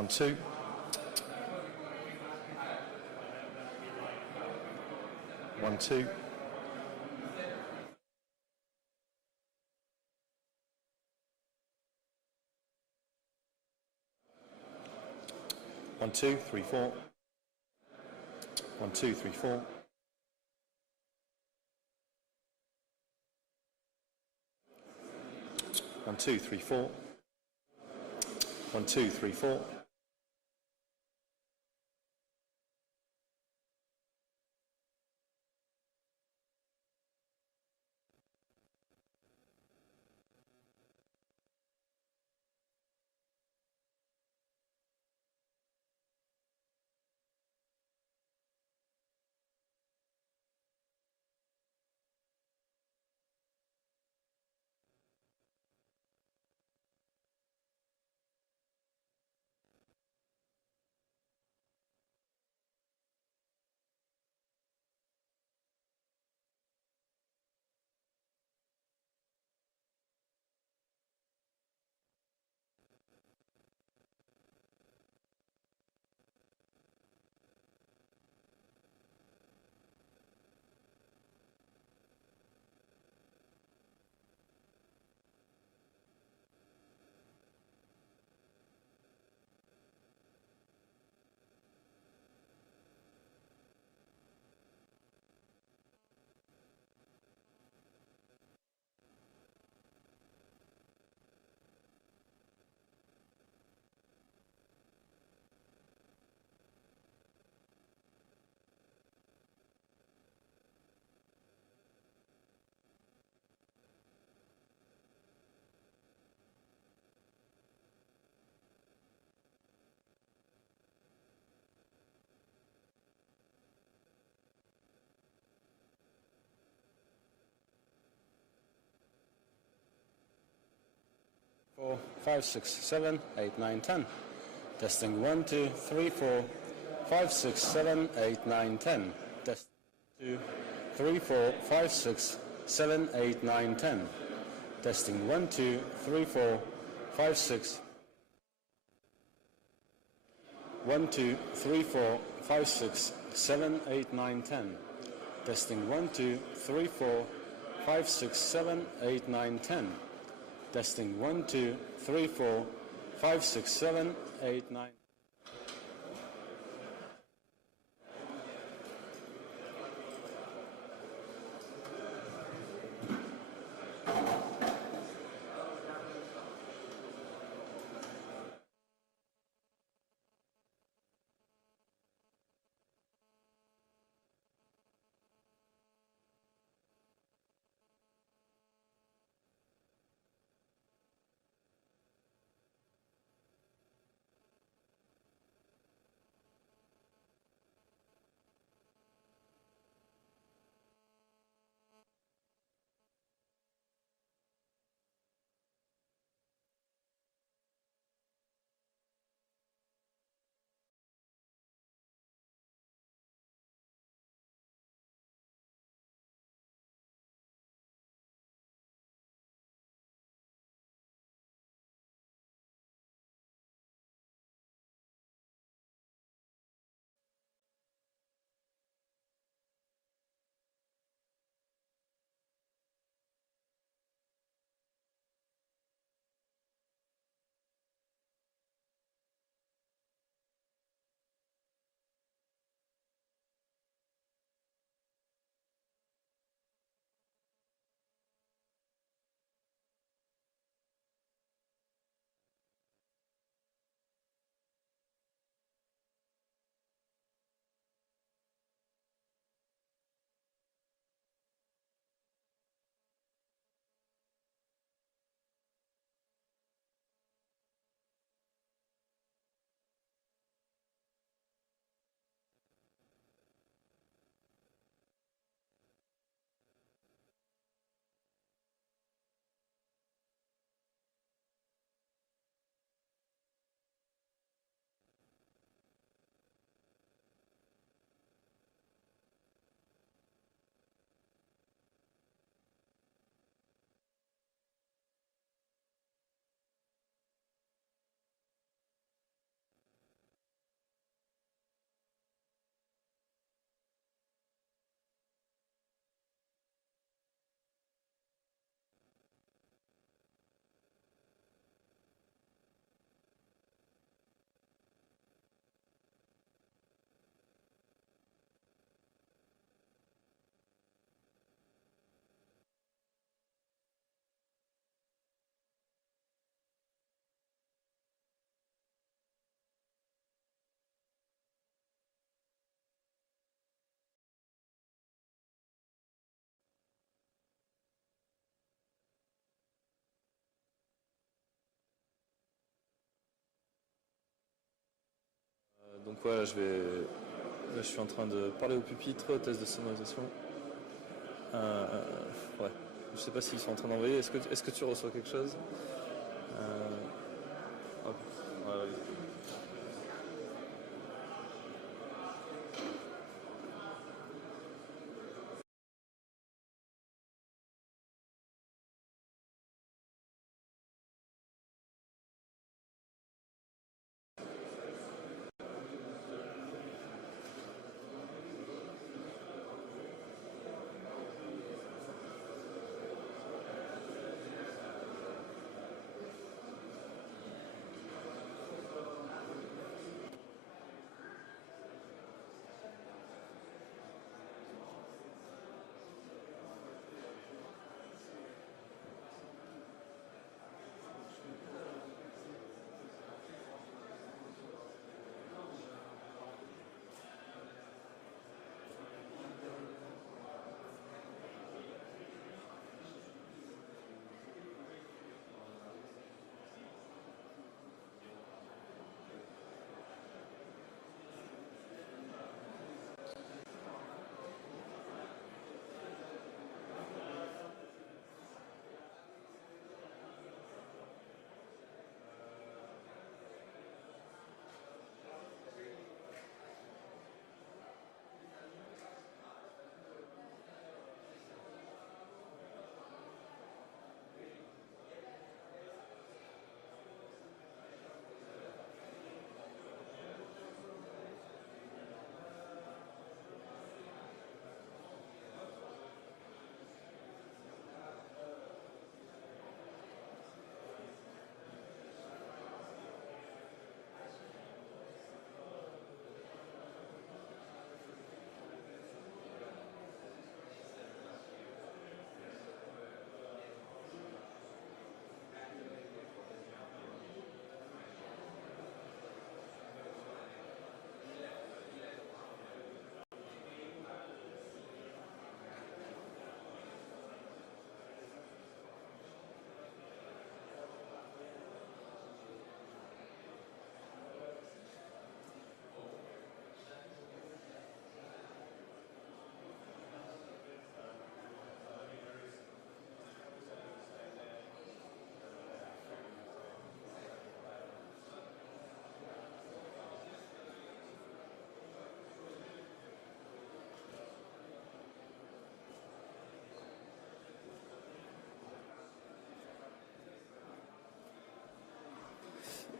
1, 2. 1, 2. 1, 2, 3, 4. 1, 2, 3, 4. 1, 2, 3, 4. 1, 2, 3, 4. 4, 5, 6, 7, 8, 9, 10. Testing 1, 2, 3, 4, 5, 6, 7, 8, 9, 10. Testing 2, 3, 4, 5, 6, 7, 8, 9, 10. Testing 1, 2, 3, 4, 5, 6. 1, 2, 3, 4, 5, 6, 7, 8, 9, 10. Testing 1, 2, 3, 4, 5, 6, 7, 8, 9, 10. Testing 1, 2, 3, 4, 5, 6, 7, 8, 9. Donc voilà, là, je suis en train de parler au pupitre, test de sonorisation. Ouais, je sais pas s'ils sont en train d'envoyer. Est-ce que tu reçois quelque chose? Hop. Voilà.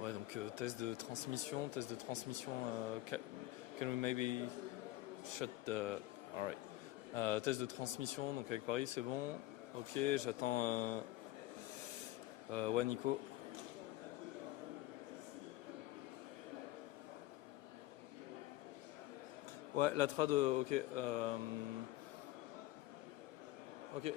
Ouais, donc test de transmission. Can we maybe shut the... Alright. Test de transmission, donc avec Paris, c'est bon. Ok, j'attends... ouais, Nico. Ouais, la trad, ok. Ok,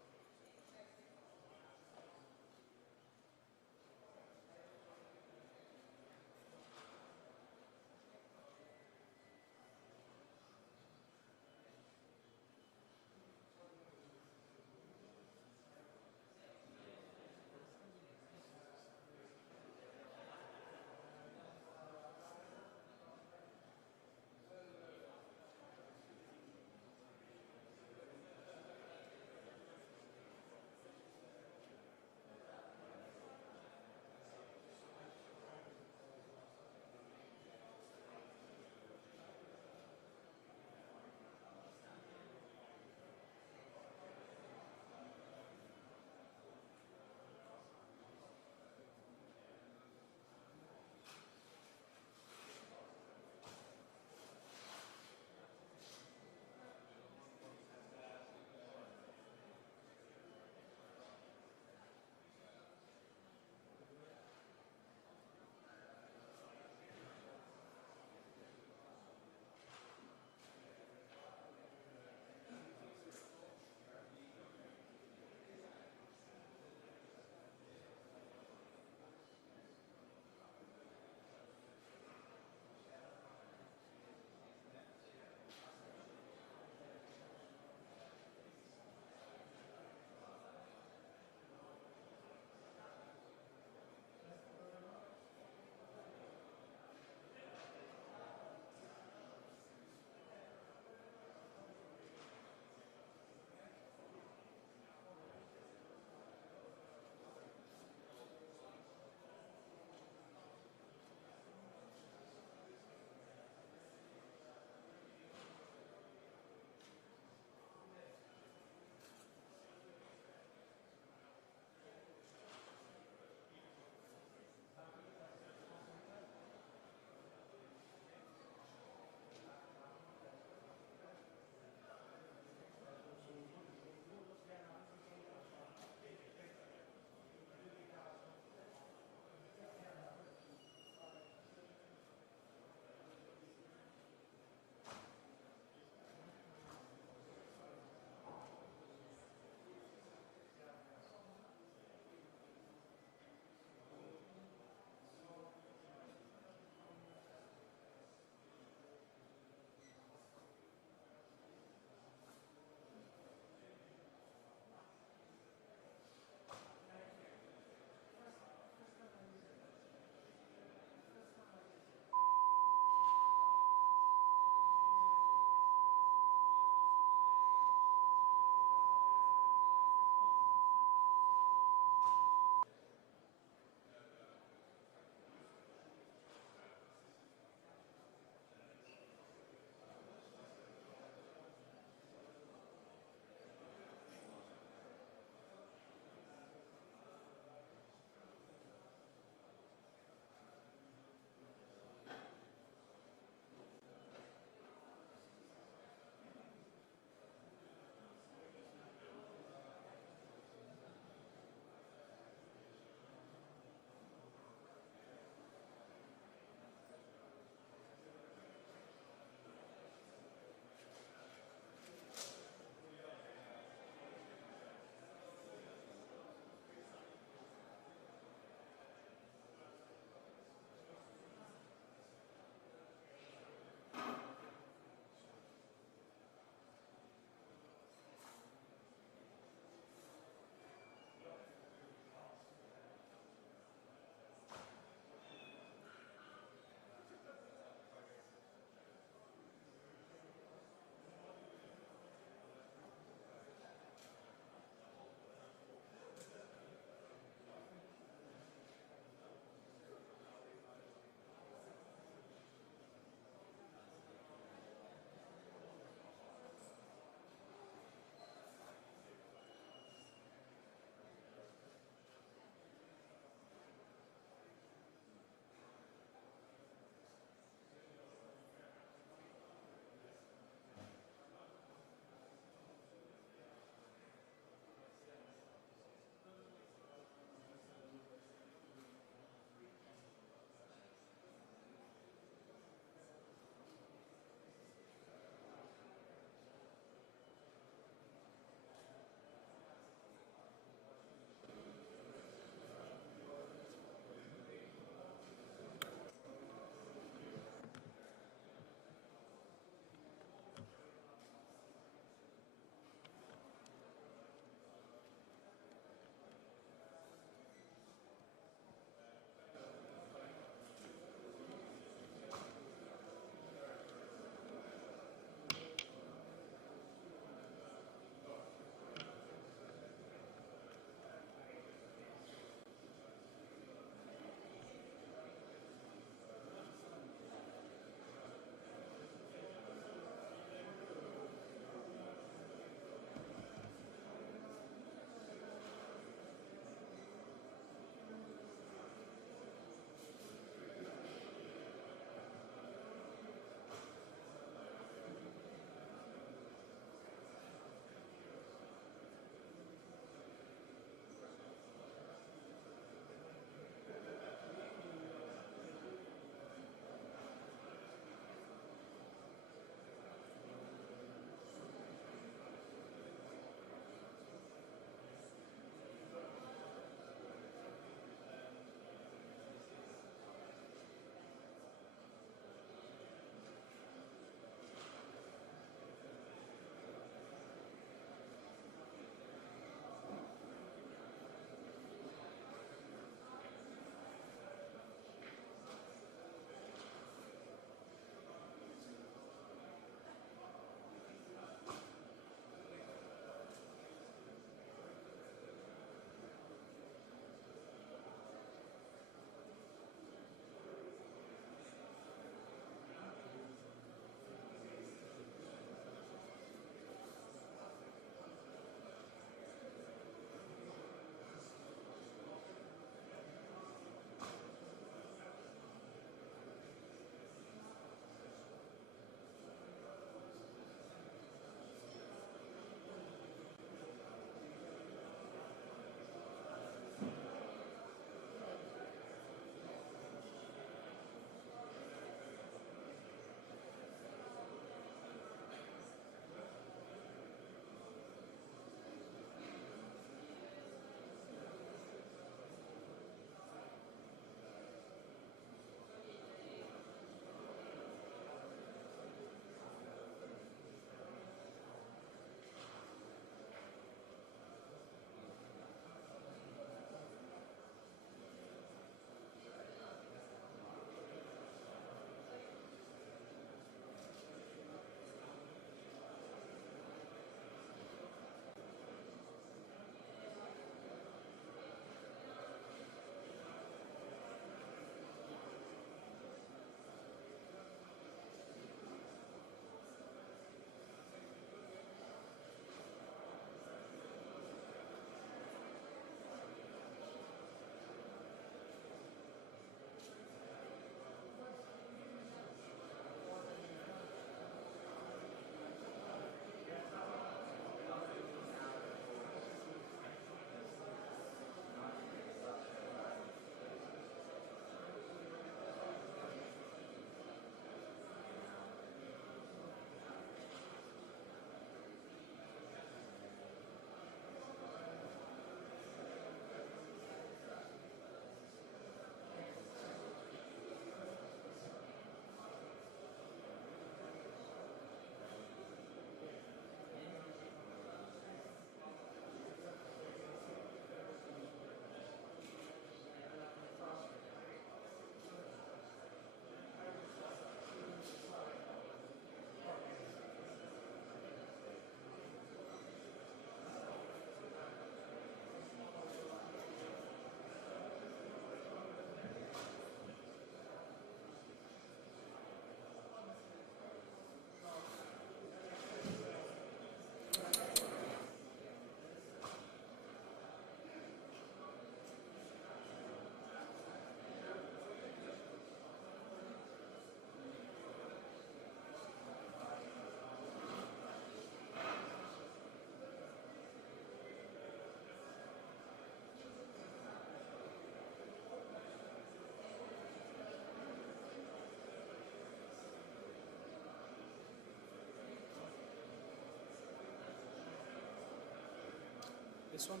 This one?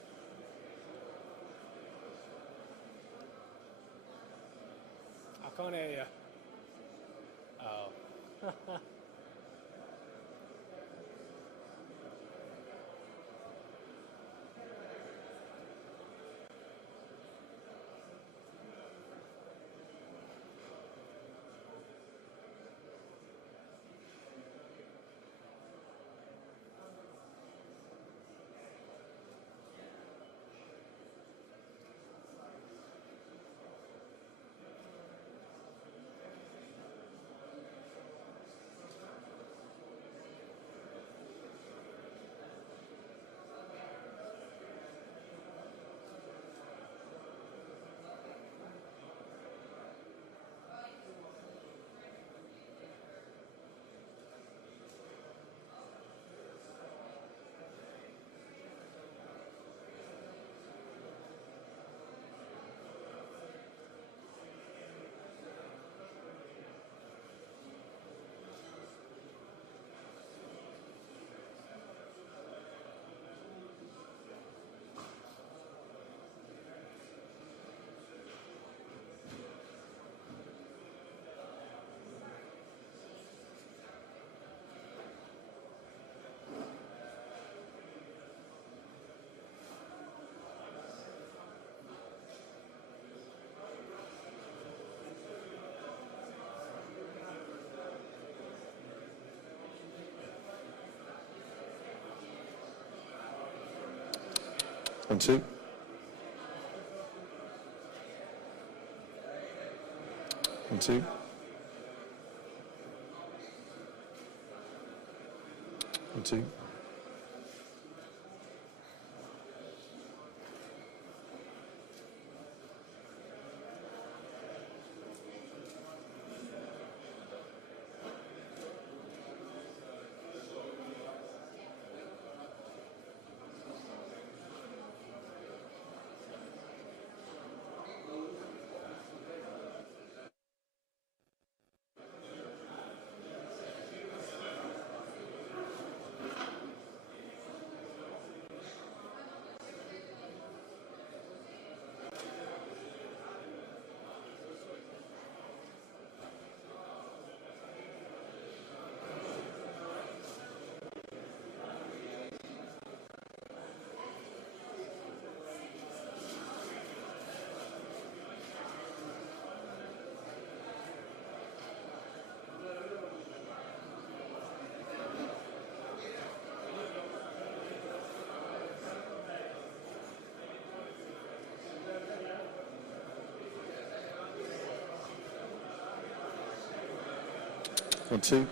I can't hear you. Oh. One, two. One, two. One, two. One, two.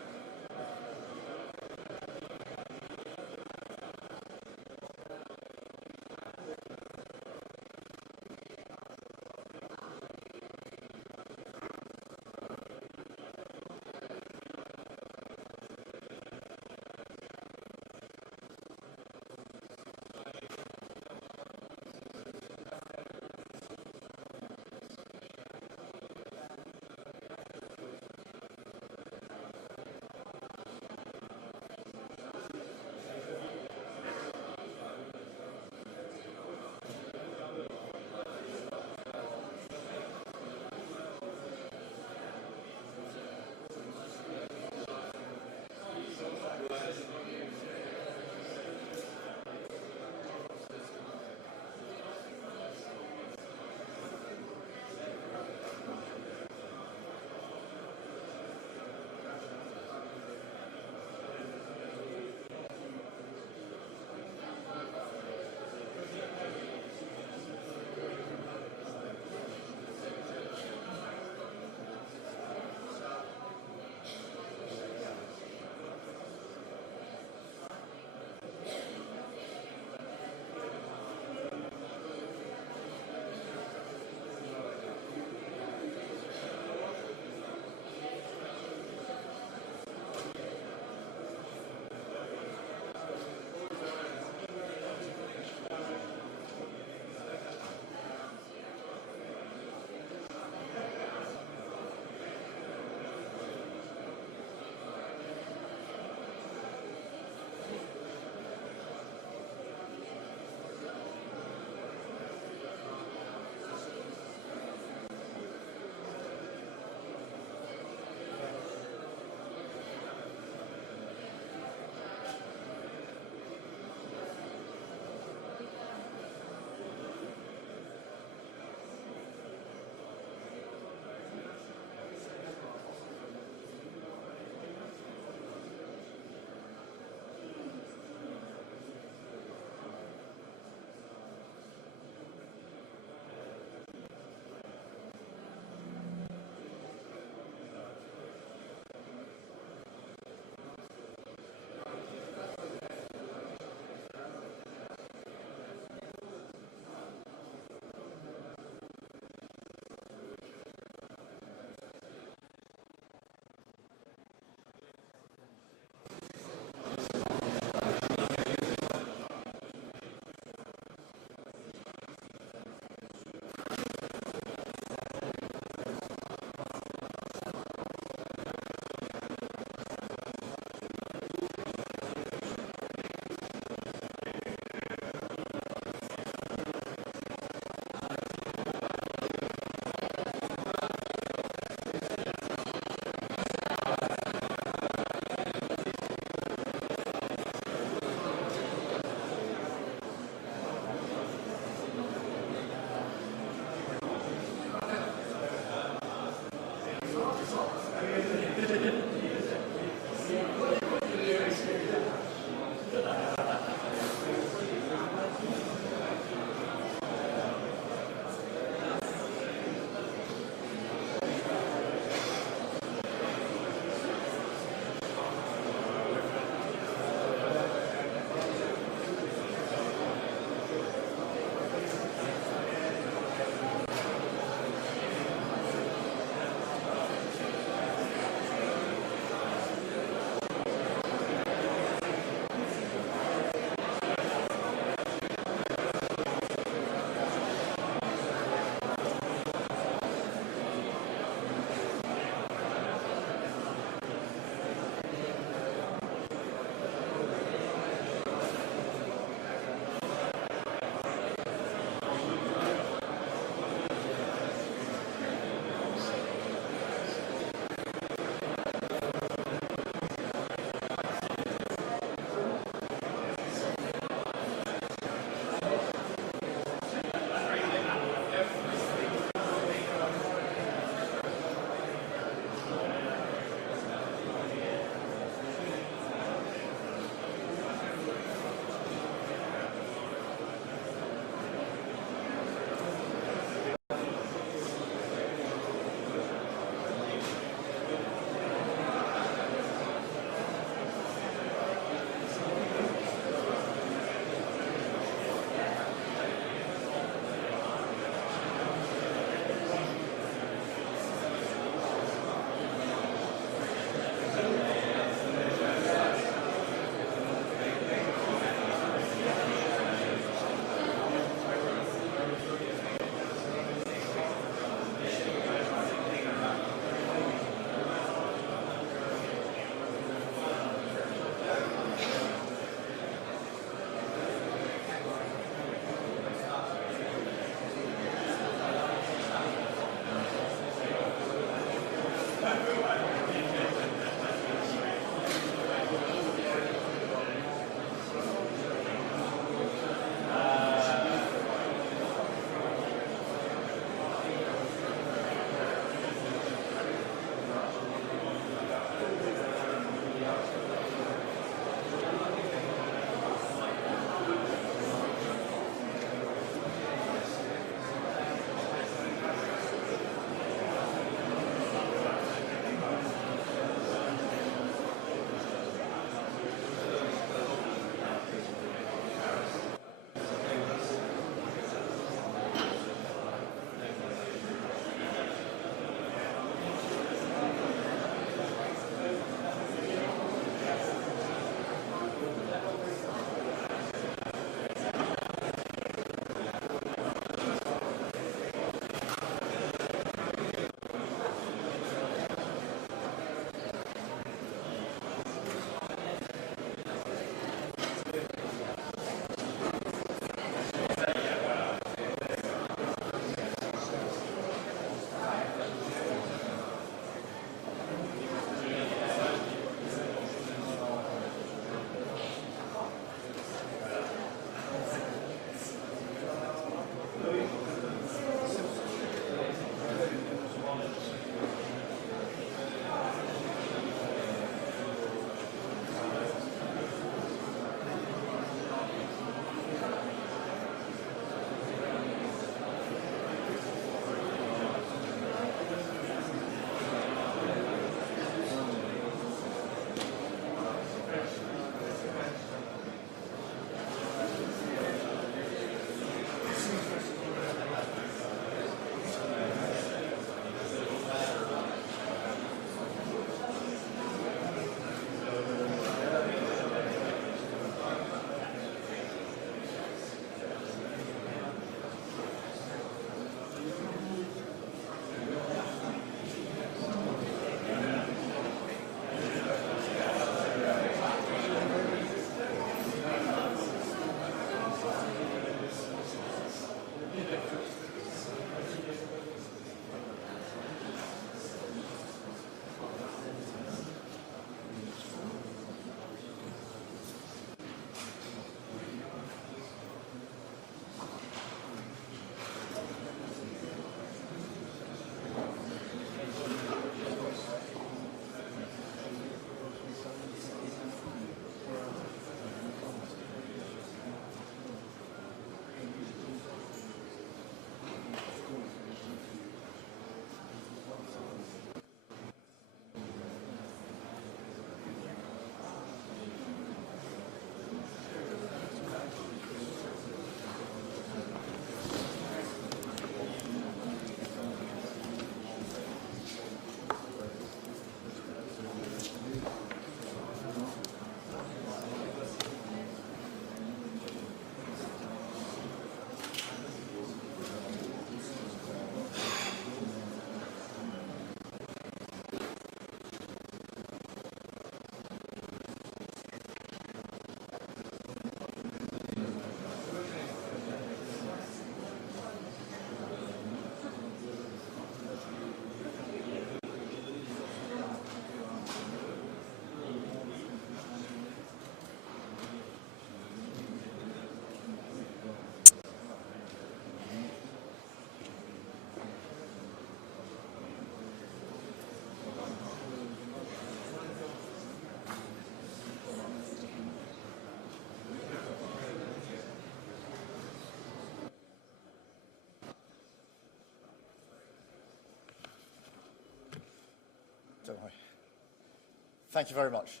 Thank you very much.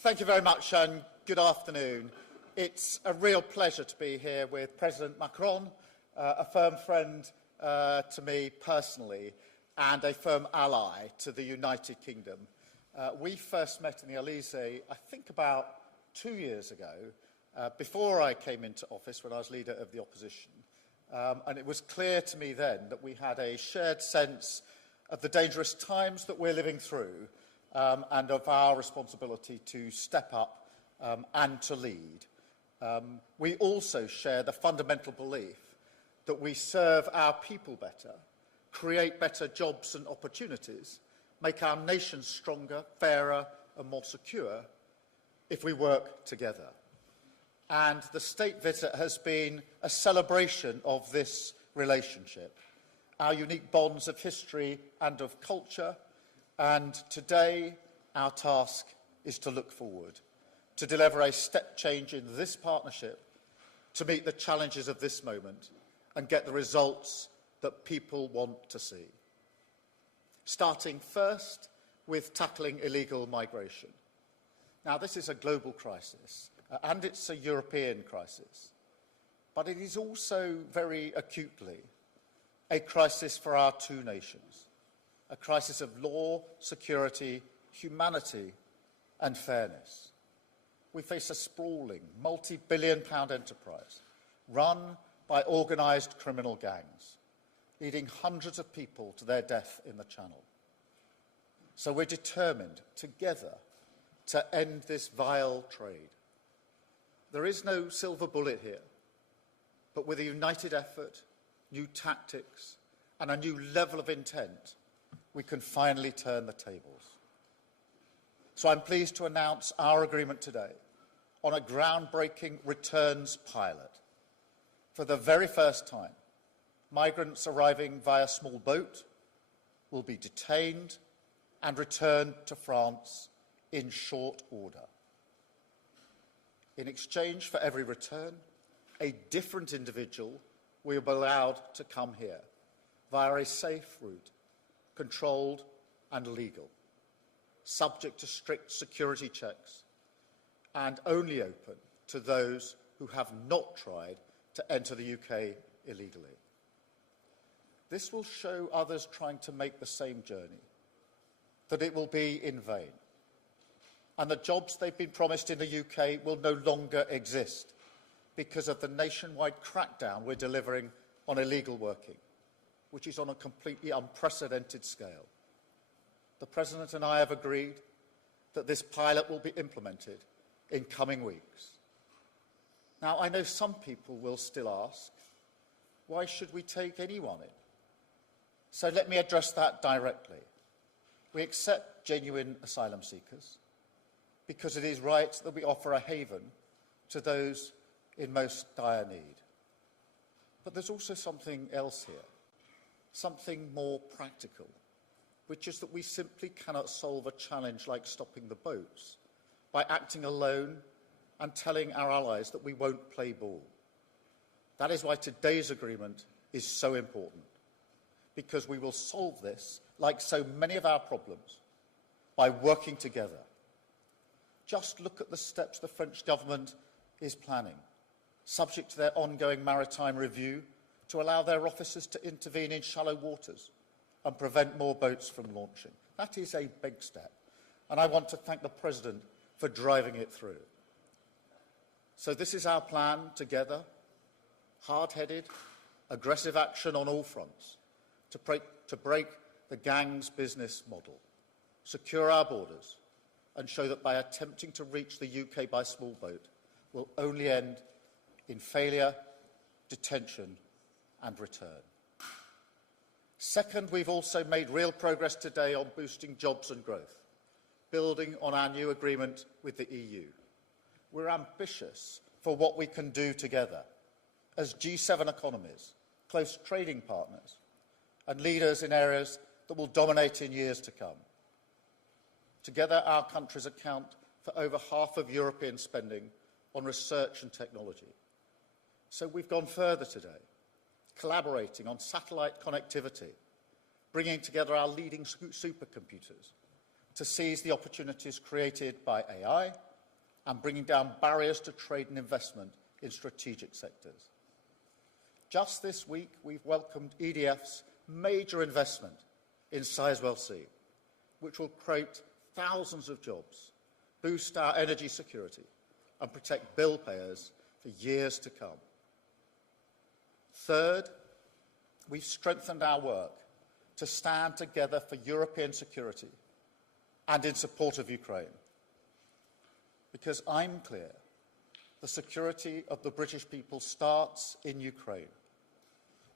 Thank you very much and good afternoon. It's a real pleasure to be here with President Macron, a firm friend to me personally and a firm ally to the United Kingdom. We first met in the Elysee, I think about 2 years ago, before I came into office when I was leader of the opposition. And it was clear to me then that we had a shared sense of the dangerous times that we're living through and of our responsibility to step up and to lead. We also share the fundamental belief that we serve our people better, create better jobs and opportunities, make our nation stronger, fairer and more secure if we work together. And the state visit has been a celebration of this relationship, our unique bonds of history and of culture. And today, our task is to look forward, to deliver a step change in this partnership, to meet the challenges of this moment and get the results that people want to see. Starting first with tackling illegal migration. Now, this is a global crisis, and it's a European crisis, but it is also very acutely a crisis for our two nations, a crisis of law, security, humanity and fairness. We face a sprawling, multi-billion-pound enterprise run by organised criminal gangs, leading hundreds of people to their death in the Channel. So we're determined, together, to end this vile trade. There is no silver bullet here, but with a united effort, new tactics, and a new level of intent, we can finally turn the tables. So I'm pleased to announce our agreement today on a groundbreaking returns pilot. For the very first time, migrants arriving via small boat will be detained and returned to France in short order. In exchange for every return, a different individual will be allowed to come here via a safe route, controlled and legal, subject to strict security checks, and only open to those who have not tried to enter the UK illegally. This will show others trying to make the same journey that it will be in vain, and the jobs they've been promised in the UK will no longer exist because of the nationwide crackdown we're delivering on illegal working, which is on a completely unprecedented scale. The President and I have agreed that this pilot will be implemented in coming weeks. Now, I know some people will still ask, why should we take anyone in? So let me address that directly. We accept genuine asylum seekers because it is right that we offer a haven to those in most dire need. But there's also something else here, something more practical, which is that we simply cannot solve a challenge like stopping the boats by acting alone and telling our allies that we won't play ball. That is why today's agreement is so important, because we will solve this, like so many of our problems, by working together. Just look at the steps the French government is planning, subject to their ongoing maritime review, to allow their officers to intervene in shallow waters and prevent more boats from launching. That is a big step, and I want to thank the President for driving it through. So this is our plan together, hard-headed, aggressive action on all fronts, to break the gang's business model, secure our borders, and show that by attempting to reach the UK by small boat will only end in failure, detention and return. Second, we've also made real progress today on boosting jobs and growth, building on our new agreement with the EU. We're ambitious for what we can do together as G7 economies, close trading partners, and leaders in areas that will dominate in years to come. Together, our countries account for over half of European spending on research and technology. So we've gone further today, collaborating on satellite connectivity bringing together our leading supercomputers to seize the opportunities created by AI and bringing down barriers to trade and investment in strategic sectors. Just this week, we've welcomed EDF's major investment in Sizewell C, which will create thousands of jobs, boost our energy security, and protect bill payers for years to come. Third, we've strengthened our work to stand together for European security and in support of Ukraine. Because I'm clear, the security of the British people starts in Ukraine.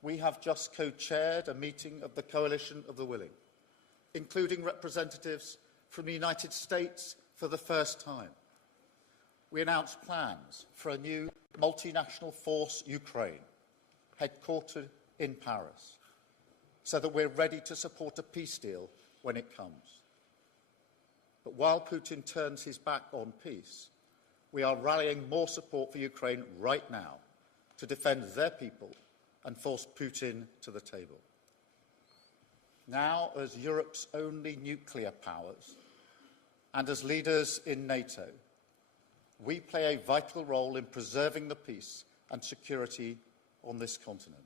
We have just co-chaired a meeting of the Coalition of the Willing, including representatives from the United States for the first time. We announced plans for a new multinational force, Ukraine, headquartered in Paris, so that we're ready to support a peace deal when it comes. But while Putin turns his back on peace, we are rallying more support for Ukraine right now to defend their people and force Putin to the table. Now, as Europe's only nuclear powers and as leaders in NATO, we play a vital role in preserving the peace and security on this continent.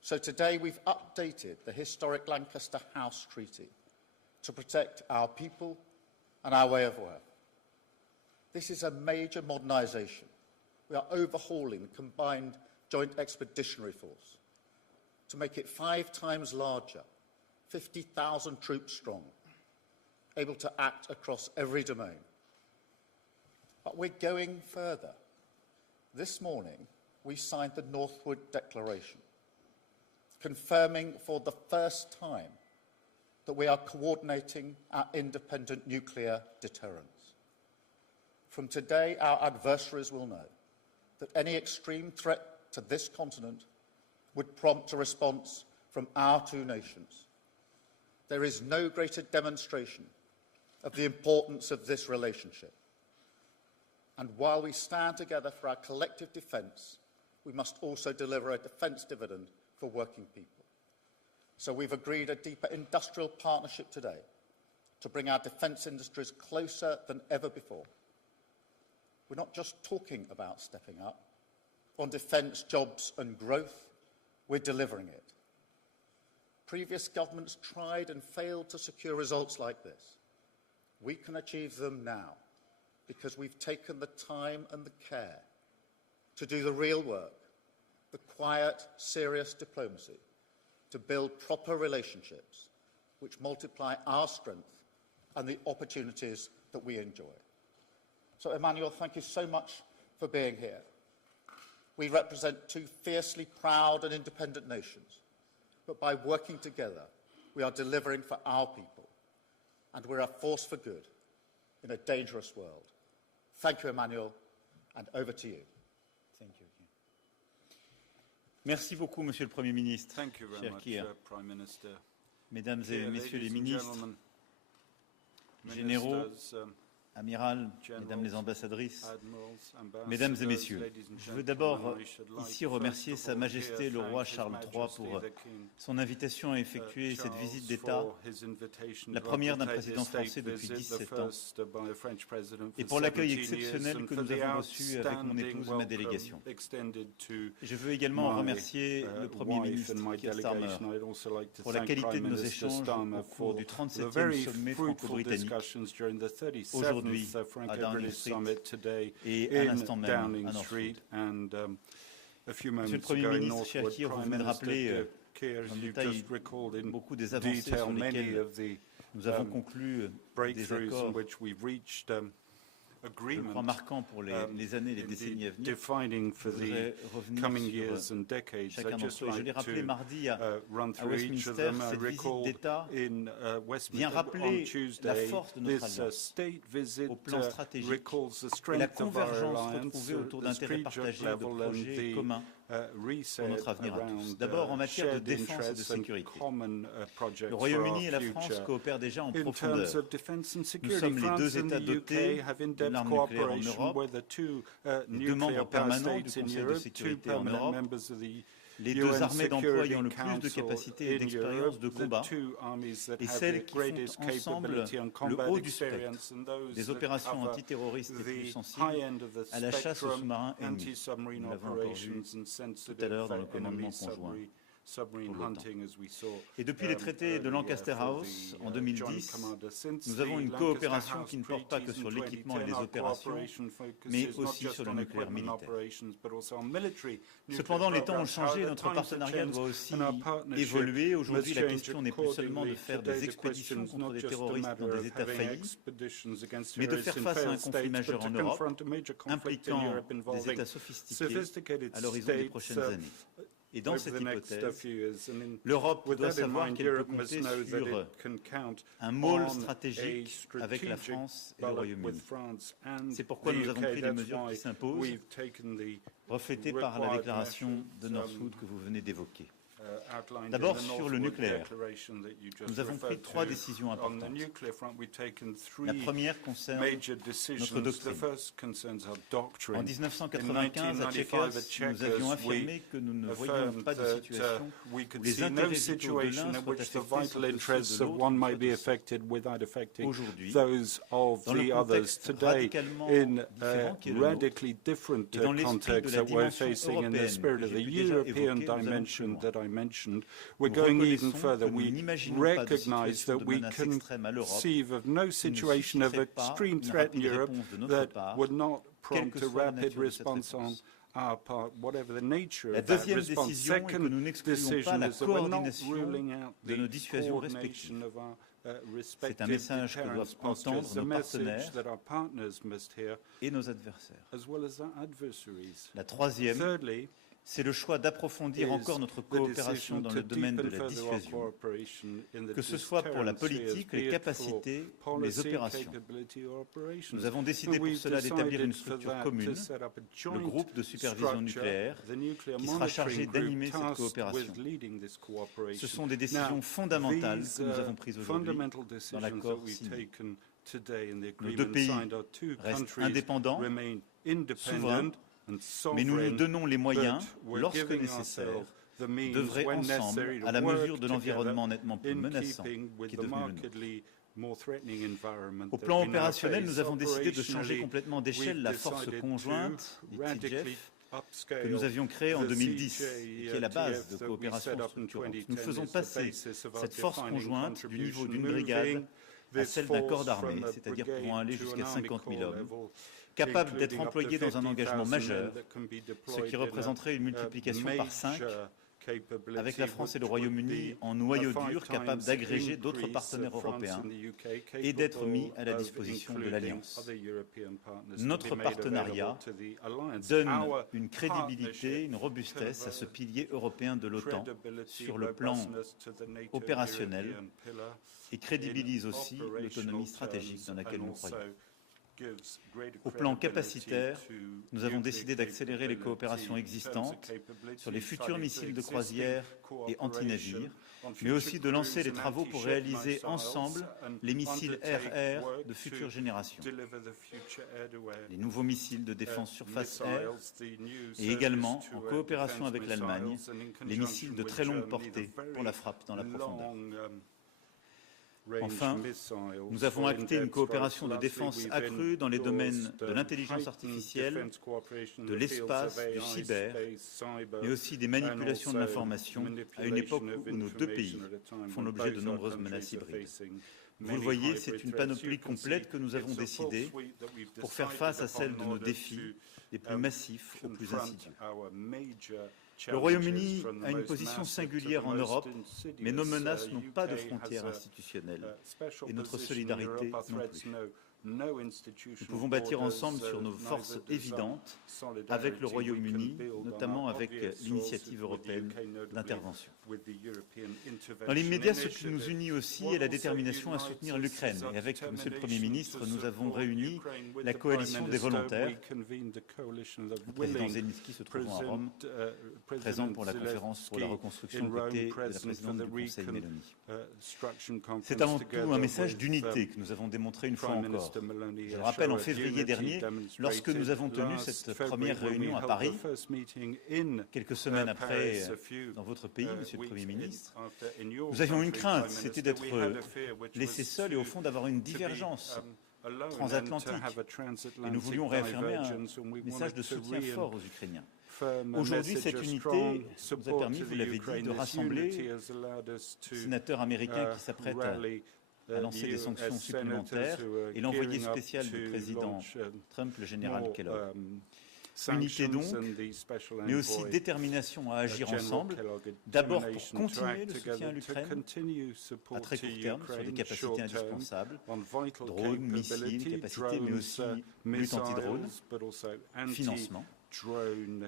So today we've updated the historic Lancaster House Treaty to protect our people and our way of work. This is a major modernisation. We are overhauling the combined Joint Expeditionary Force to make it 5 times larger, 50,000 troops strong, able to act across every domain. But we're going further. This morning, we signed the Northwood Declaration, confirming for the first time that we are coordinating our independent nuclear deterrence. From today, our adversaries will know that any extreme threat to this continent would prompt a response from our 2 nations. There is no greater demonstration of the importance of this relationship. And while we stand together for our collective defence, we must also deliver a defence dividend for working people. So we've agreed a deeper industrial partnership today to bring our defence industries closer than ever before. We're not just talking about stepping up. On defence, jobs and growth, we're delivering it. Previous governments tried and failed to secure results like this. We can achieve them now because we've taken the time and the care to do the real work, the quiet, serious diplomacy, to build proper relationships which multiply our strength and the opportunities that we enjoy. So, Emmanuel, thank you so much for being here. We represent 2 fiercely proud and independent nations, but by working together, we are delivering for our people, and we're a force for good in a dangerous world. Thank you, Emmanuel, and over to you. Thank you. Merci beaucoup, Monsieur le Premier ministre. Thank you very cher much, Keir. Prime Minister. Mesdames et Keir, Messieurs les ladies and ministres, gentlemen, généraux, ministers, amiral, generals, mesdames les ambassadrices, admirals, ambassadors, mesdames et messieurs, ladies and je veux gentlemen, d'abord I should like ici first remercier of Sa all Majesté here le roi thank His Charles III Majesty pour the King, son invitation à effectuer cette Charles, visite d'État, for his invitation la to première d'un undertake président this state français depuis visit, the 17 ans, first by a French president et for pour l'accueil 17 years, exceptionnel and que for nous the avons reçu avec mon outstanding épouse et ma welcome délégation. extended to Je veux également my, remercier le Premier wife ministre and my Keir Starmer delegation. I'd also like to pour la thank qualité Prime de nos Minister échanges Starmer au cours for du the 37e very sommet fruitful franco-britannique discussions during the aujourd'hui 37th à Franco-British Downing Street Summit today et à in l'instant même Downing à Northwood. Street and a few Monsieur le moments Premier ago in ministre, cher Northwood. Keir, vous Prime venez de Minister rappeler Keir, en you détail just recalled in beaucoup des avancées detail sur many lesquelles of the nous avons conclu des breakthroughs in accords, which we've reached je agreement crois, marquants pour les années et les décennies à venir. defining for Je the voudrais revenir coming sur years and decades. chacun I'd just d'entre eux. Je l'ai like rappelé to mardi run à through each of Westminster, them. I cette visite recall d'État in vient Westminster rappeler on la Tuesday, force de notre this alliance state visit au plan stratégique recalls the et la strength of our convergence alliance, retrouvée autour the d'intérêts strategic partagés et de level and projets the communs pour reset notre avenir à tous. around D'abord en matière de shared défense et de interests and sécurité. common projects Le for Royaume-Uni our et la France future. coopèrent déjà en In terms profondeur. of defense and Nous security, sommes les France deux and États the dotés UK have d'une in-depth arme nucléaire en cooperation Europe, with the 2 deux nuclear membres power permanents du states in Conseil de Europe, 2 sécurité en permanent Europe, members of the les deux UN armées d'emploi ayant le Security plus de Council capacité et in d'expérience Europe, de the combat, two armies that et have celles the qui font greatest ensemble capability and le combat haut du experience, spectre and those des that opérations cover antiterroristes les plus the sensibles high end of the à la chasse aux spectrum, sous-marins ennemis. anti-submarine Nous l'avons encore vu operations and tout sensitive à l'heure dans le commandement enemy conjoint submarine pour l'OTAN. hunting, as we saw Et depuis les traités de Lancaster House en 2010, nous avons une coopération qui ne porte pas que sur l'équipement et les opérations, mais aussi sur le nucléaire militaire. Cependant, les temps ont changé et notre partenariat doit aussi évoluer. Aujourd'hui, la question n'est plus seulement de faire des expéditions contre des terroristes dans des États faillis, mais de faire face à un conflit majeur en Europe, impliquant des États sophistiqués à l'horizon des prochaines années. Et dans cette hypothèse, l'Europe doit savoir qu'elle peut compter sur un môle stratégique avec la France et le Royaume-Uni. C'est pourquoi nous avons pris les mesures qui s'imposent, reflétées par la déclaration de Northwood que vous venez d'évoquer. D'abord, sur le nucléaire, nous avons pris 3 décisions importantes. La première concerne notre doctrine. En 1995, à Chequers, nous avions affirmé que nous ne voyions pas de situation où les intérêts vitaux de l'un soient affectés sans que ceux de l'autre. Aujourd'hui, dans le contexte radicalement différent qui est le nôtre, et dans l'esprit de la dimension européenne que j'ai pu déjà évoquer, nous allons plus loin. Mentioned, we're going even further. We recognize that we can conceive of no situation of extreme threat in Europe that would not prompt a rapid response on our part, whatever the nature of that response. Second decision is that we're not ruling out the coordination of our C'est un message que doivent entendre nos partenaires et nos adversaires. La La troisième, c'est le choix d'approfondir encore notre coopération dans le domaine de la dissuasion, que ce soit pour la politique, les capacités ou les opérations. Nous avons décidé pour cela d'établir une structure commune, le groupe de supervision nucléaire, qui sera chargé d'animer cette coopération. Ce sont des décisions fondamentales que nous avons prises aujourd'hui dans l'accord signé. Nos 2 pays restent indépendants, souverains, mais nous nous donnons les moyens, lorsque nécessaire, d'œuvrer ensemble à la mesure de l'environnement nettement plus menaçant qui est devenu le nôtre. Au plan opérationnel, nous avons décidé de changer complètement d'échelle la force conjointe, TJF, que nous avions créée en 2010 et qui est la base de coopération structurante. Nous faisons passer cette force conjointe du niveau d'une brigade à celle d'un corps d'armée, c'est-à-dire pouvant aller jusqu'à 50 000 hommes, capable d'être employé dans un engagement majeur, ce qui représenterait une multiplication par 5, avec la France et le Royaume-Uni en noyau dur, capable d'agréger d'autres partenaires européens et d'être mis à la disposition de l'Alliance. Notre partenariat donne une crédibilité, une robustesse à ce pilier européen de l'OTAN sur le plan opérationnel et crédibilise aussi l'autonomie stratégique dans laquelle nous croyons. Au plan capacitaire, nous avons décidé d'accélérer les coopérations existantes sur les futurs missiles de croisière et anti-navires, mais aussi de lancer les travaux pour réaliser ensemble les missiles air-air de future génération, les nouveaux missiles de défense surface-air et également, en coopération avec l'Allemagne, les missiles de très longue portée pour la frappe dans la profondeur. Enfin, nous avons acté une coopération de défense accrue dans les domaines de l'intelligence artificielle, de l'espace, du cyber, mais aussi des manipulations de l'information à une époque où nos 2 pays font l'objet de nombreuses menaces hybrides. Vous le voyez, c'est une panoplie complète que nous avons décidée pour faire face à celle de nos défis les plus massifs aux plus insidieux. Le Royaume-Uni a une position singulière en Europe, mais nos menaces n'ont pas de frontières institutionnelles et notre solidarité non plus. Nous pouvons bâtir ensemble sur nos forces évidentes avec le Royaume-Uni, notamment avec l'initiative européenne d'intervention. Dans l'immédiat, ce qui nous unit aussi est la détermination à soutenir l'Ukraine. Et avec M. le Premier ministre, nous avons réuni la coalition des volontaires. Le président Zelensky se trouvant à Rome, présent pour la conférence pour la reconstruction aux côtés de la présidente du Conseil Mélanie. C'est avant tout un message d'unité que nous avons démontré une fois encore. d'abord, je le rappelle, en février dernier, lorsque nous avons tenu cette première réunion à Paris, quelques semaines après, dans votre pays, Monsieur le Premier ministre, nous avions une crainte, c'était d'être laissés seuls et au fond d'avoir une divergence transatlantique. Et nous voulions réaffirmer un message de soutien fort aux Ukrainiens. Aujourd'hui, cette unité nous a permis, vous l'avez dit, de rassembler les sénateurs américains qui s'apprêtent à lancer des sanctions supplémentaires et l'envoyé spécial du président Trump, le général Keir. Unité donc, mais aussi détermination à agir ensemble, d'abord pour continuer le soutien à l'Ukraine à très court terme sur des capacités indispensables, drones, missiles, capacités, mais aussi lutte anti-drone, financement.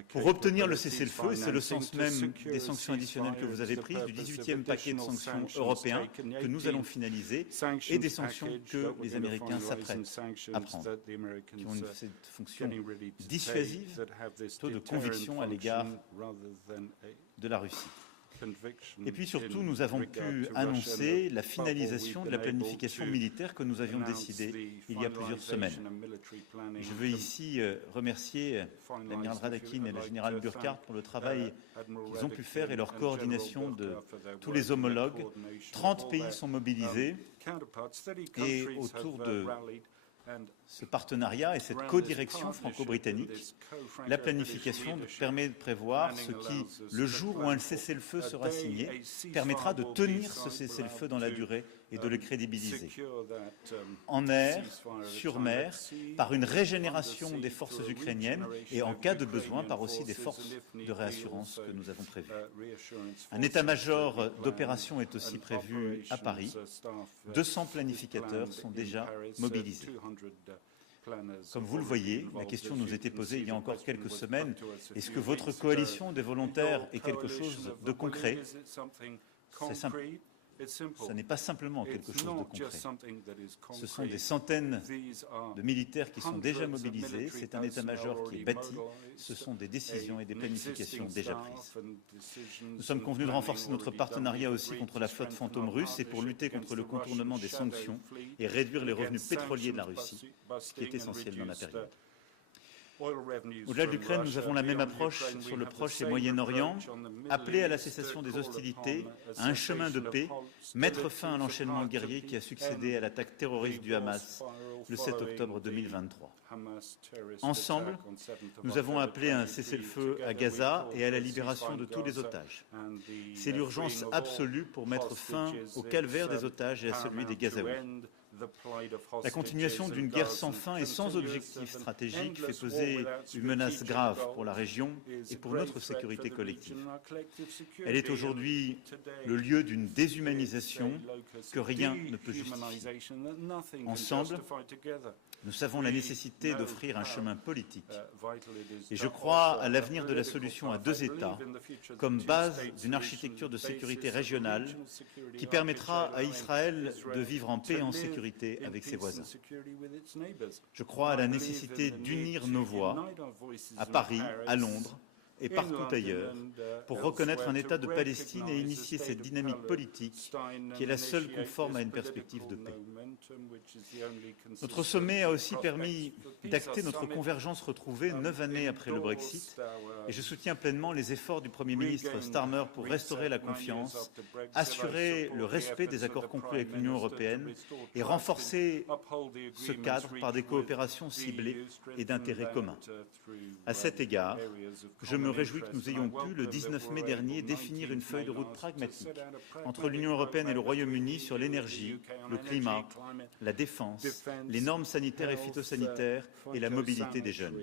Pour obtenir le cessez-le-feu, et c'est le sens même des sanctions additionnelles que vous avez prises, du 18e paquet de sanctions européens que nous allons finaliser, et des sanctions que les Américains s'apprêtent à prendre, qui ont cette fonction dissuasive, plutôt de conviction à l'égard de la Russie. Et puis surtout, nous avons pu annoncer la finalisation de la planification militaire que nous avions décidée il y a plusieurs semaines. Et je veux ici remercier l'amiral Radakin et le général Burkhardt pour le travail qu'ils ont pu faire et leur coordination de tous les homologues. 30 pays sont mobilisés et autour de ce partenariat et cette codirection franco-britannique, la planification permet de prévoir ce qui, le jour où un cessez-le-feu sera signé, permettra de tenir ce cessez-le-feu dans la durée et de le crédibiliser. En air, sur mer, par une régénération des forces ukrainiennes et en cas de besoin par aussi des forces de réassurance que nous avons prévues. Un état-major d'opération est aussi prévu à Paris. 200 planificateurs sont déjà mobilisés. Comme vous le voyez, la question nous était posée il y a encore quelques semaines. Est-ce que votre coalition des volontaires est quelque chose de concret? C'est simple. Ce n'est pas simplement quelque chose de concret. Ce sont des centaines de militaires qui sont déjà mobilisés, c'est un état-major qui est bâti, ce sont des décisions et des planifications déjà prises. Nous sommes convenus de renforcer notre partenariat aussi contre la flotte fantôme russe et pour lutter contre le contournement des sanctions et réduire les revenus pétroliers de la Russie, ce qui est essentiel dans la période. Au-delà de l'Ukraine, nous avons la même approche sur le Proche et Moyen-Orient, appeler à la cessation des hostilités, à un chemin de paix, mettre fin à l'enchaînement guerrier qui a succédé à l'attaque terroriste du Hamas le 7 octobre 2023. Ensemble, nous avons appelé à un cessez-le-feu à Gaza et à la libération de tous les otages. C'est l'urgence absolue pour mettre fin au calvaire des otages et à celui des Gazaouis. La continuation d'une guerre sans fin et sans objectif stratégique fait peser une menace grave pour la région et pour notre sécurité collective. Elle est aujourd'hui le lieu d'une déshumanisation que rien ne peut justifier. Ensemble, nous savons la nécessité d'offrir un chemin politique. Et je crois à l'avenir de la solution à deux États comme base d'une architecture de sécurité régionale qui permettra à Israël de vivre en paix et en sécurité avec ses voisins. Je crois à la nécessité d'unir nos voix à Paris, à Londres et partout ailleurs pour reconnaître un État de Palestine et initier cette dynamique politique qui est la seule conforme à une perspective de paix. Notre sommet a aussi permis d'acter notre convergence retrouvée 9 années après le Brexit et je soutiens pleinement les efforts du Premier ministre Starmer pour restaurer la confiance, assurer le respect des accords conclus avec l'Union européenne et renforcer ce cadre par des coopérations ciblées et d'intérêts communs. À cet égard, je me réjouis que nous ayons pu, le 19 mai dernier, définir une feuille de route pragmatique entre l'Union européenne et le Royaume-Uni sur l'énergie, le climat, la défense, les normes sanitaires et phytosanitaires et la mobilité des jeunes.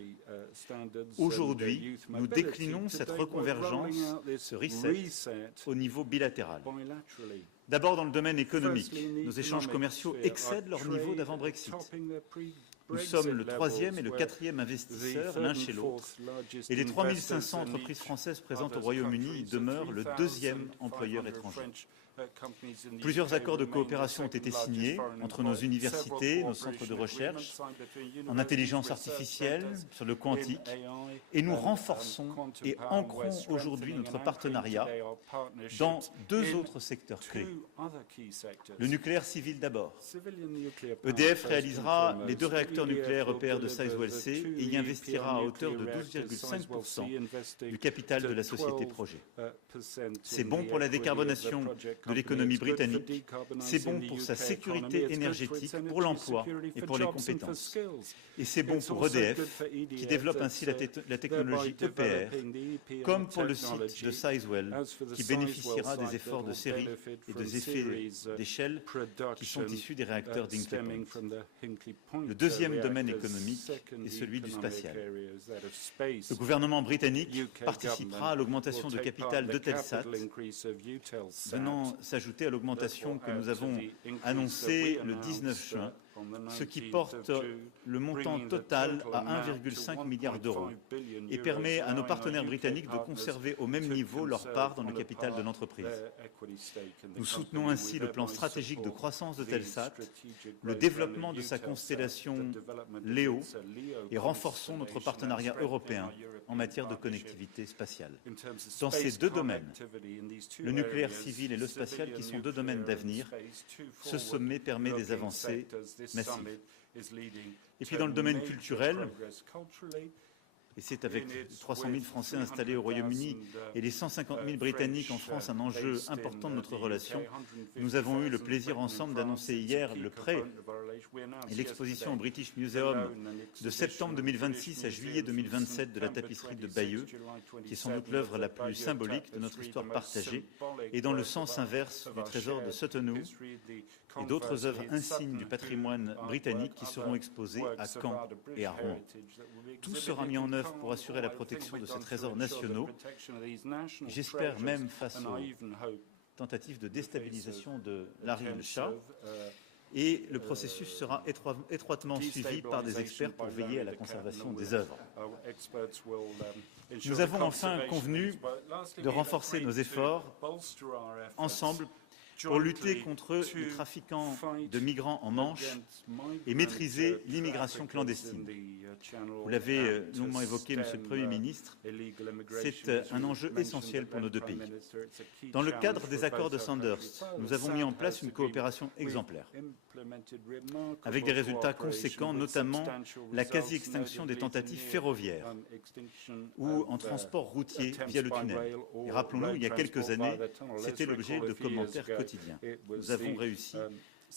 Aujourd'hui, nous déclinons cette reconvergence, ce reset, au niveau bilatéral. D'abord dans le domaine économique, nos échanges commerciaux excèdent leur niveau d'avant-Brexit. Nous sommes le 3e et le 4e investisseur l'un chez l'autre et les 3500 entreprises françaises présentes au Royaume-Uni demeurent le 2e employeur étranger. Plusieurs accords de coopération ont été signés entre nos universités, nos centres de recherche, en intelligence artificielle, sur le quantique Et nous renforçons et ancrons aujourd'hui notre partenariat dans deux autres secteurs clés. Le nucléaire civil d'abord. EDF réalisera les 2 réacteurs nucléaires EPR de Sizewell C et y investira à hauteur de 12,5% du capital de la société projet. C'est bon pour la décarbonation de l'économie britannique, c'est bon pour sa sécurité énergétique, pour l'emploi et pour les compétences. Et c'est bon pour EDF, qui développe ainsi la technologie EPR, comme pour le site de Sizewell, qui bénéficiera des efforts de série et des effets d'échelle qui sont issus des réacteurs d'Hinkley Point. Le deuxième domaine économique est celui du spatial. Le gouvernement britannique participera à l'augmentation de capital de Telsat, venant s'ajouter à l'augmentation que nous avons annoncée le 19 juin, ce qui porte le montant total à 1,5 milliard d'euros et permet à nos partenaires britanniques de conserver au même niveau leur part dans le capital de l'entreprise. Nous soutenons ainsi le plan stratégique de croissance de Telsat, le développement de sa constellation LEO et renforçons notre partenariat européen en matière de connectivité spatiale. Dans ces 2 domaines, le nucléaire civil et le spatial, qui sont 2 domaines d'avenir, ce sommet permet des avancées massives. Et puis dans le domaine culturel, et c'est avec 300 000 Français installés au Royaume-Uni et les 150 000 Britanniques en France un enjeu important de notre relation, nous avons eu le plaisir ensemble d'annoncer hier le prêt et l'exposition au British Museum de septembre 2026 à juillet 2027 de la tapisserie de Bayeux, qui est sans doute l'œuvre la plus symbolique de notre histoire partagée, et dans le sens inverse du trésor de Sutton Hoo et d'autres œuvres insignes du patrimoine britannique qui seront exposées à Caen et à Rouen. Tout sera mis en œuvre pour assurer la protection de ces trésors nationaux. J'espère même face aux tentatives de déstabilisation de Larry le Shah. Et le processus sera étroitement suivi par des experts pour veiller à la conservation des œuvres. Nous avons enfin convenu de renforcer nos efforts ensemble pour lutter contre les trafiquants de migrants en Manche et maîtriser l'immigration clandestine. Vous l'avez longuement évoqué, Monsieur le Premier ministre, c'est un enjeu essentiel pour nos 2 pays. Dans le cadre des accords de Sandhurst, nous avons mis en place une coopération exemplaire, avec des résultats conséquents, notamment la quasi-extinction des tentatives ferroviaires ou en transport routier via le tunnel. Et rappelons-nous, il y a quelques années, c'était l'objet de commentaires quotidiens. Nous avons réussi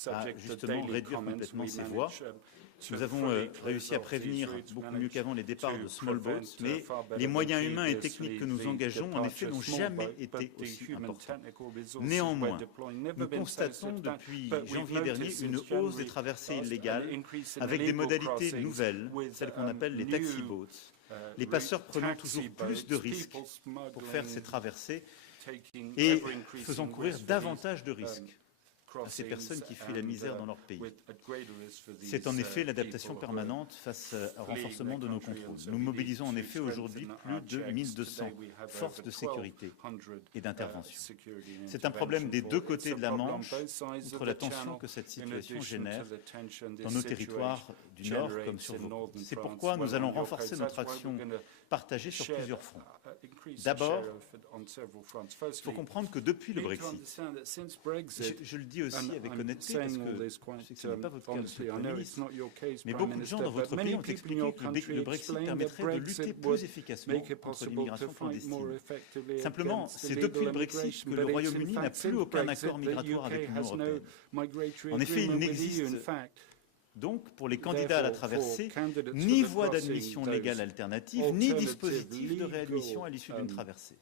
à justement réduire complètement ces voies. Nous avons réussi à prévenir beaucoup mieux qu'avant les départs de small boats, mais les moyens humains et techniques que nous engageons, en effet, n'ont jamais été aussi importants. Néanmoins, nous constatons depuis janvier dernier une hausse des traversées illégales avec des modalités nouvelles, celles qu'on appelle les taxi boats. Les passeurs prenant toujours plus de risques pour faire ces traversées et faisant courir davantage de risques à ces personnes qui fuient la misère dans leur pays. C'est en effet l'adaptation permanente face au renforcement de nos contrôles. Nous mobilisons en effet aujourd'hui plus de 1200 forces de sécurité et d'intervention. C'est un problème des 2 côtés de la Manche, outre la tension que cette situation génère dans nos territoires du Nord comme sur vos côtes. C'est pourquoi nous allons renforcer notre action partagée sur plusieurs fronts. D'abord, il faut comprendre que depuis le Brexit, je le dis aussi avec honnêteté, parce que je sais que ce n'est pas votre cas, Monsieur le Premier ministre, mais beaucoup de gens dans votre pays ont expliqué que le Brexit permettrait de lutter plus efficacement contre l'immigration clandestine. Simplement, c'est depuis le Brexit que le Royaume-Uni n'a plus aucun accord migratoire avec l'Union européenne. En effet, il n'existe donc, pour les candidats à la traversée, ni voie d'admission légale alternative, ni dispositif de réadmission à l'issue d'une traversée.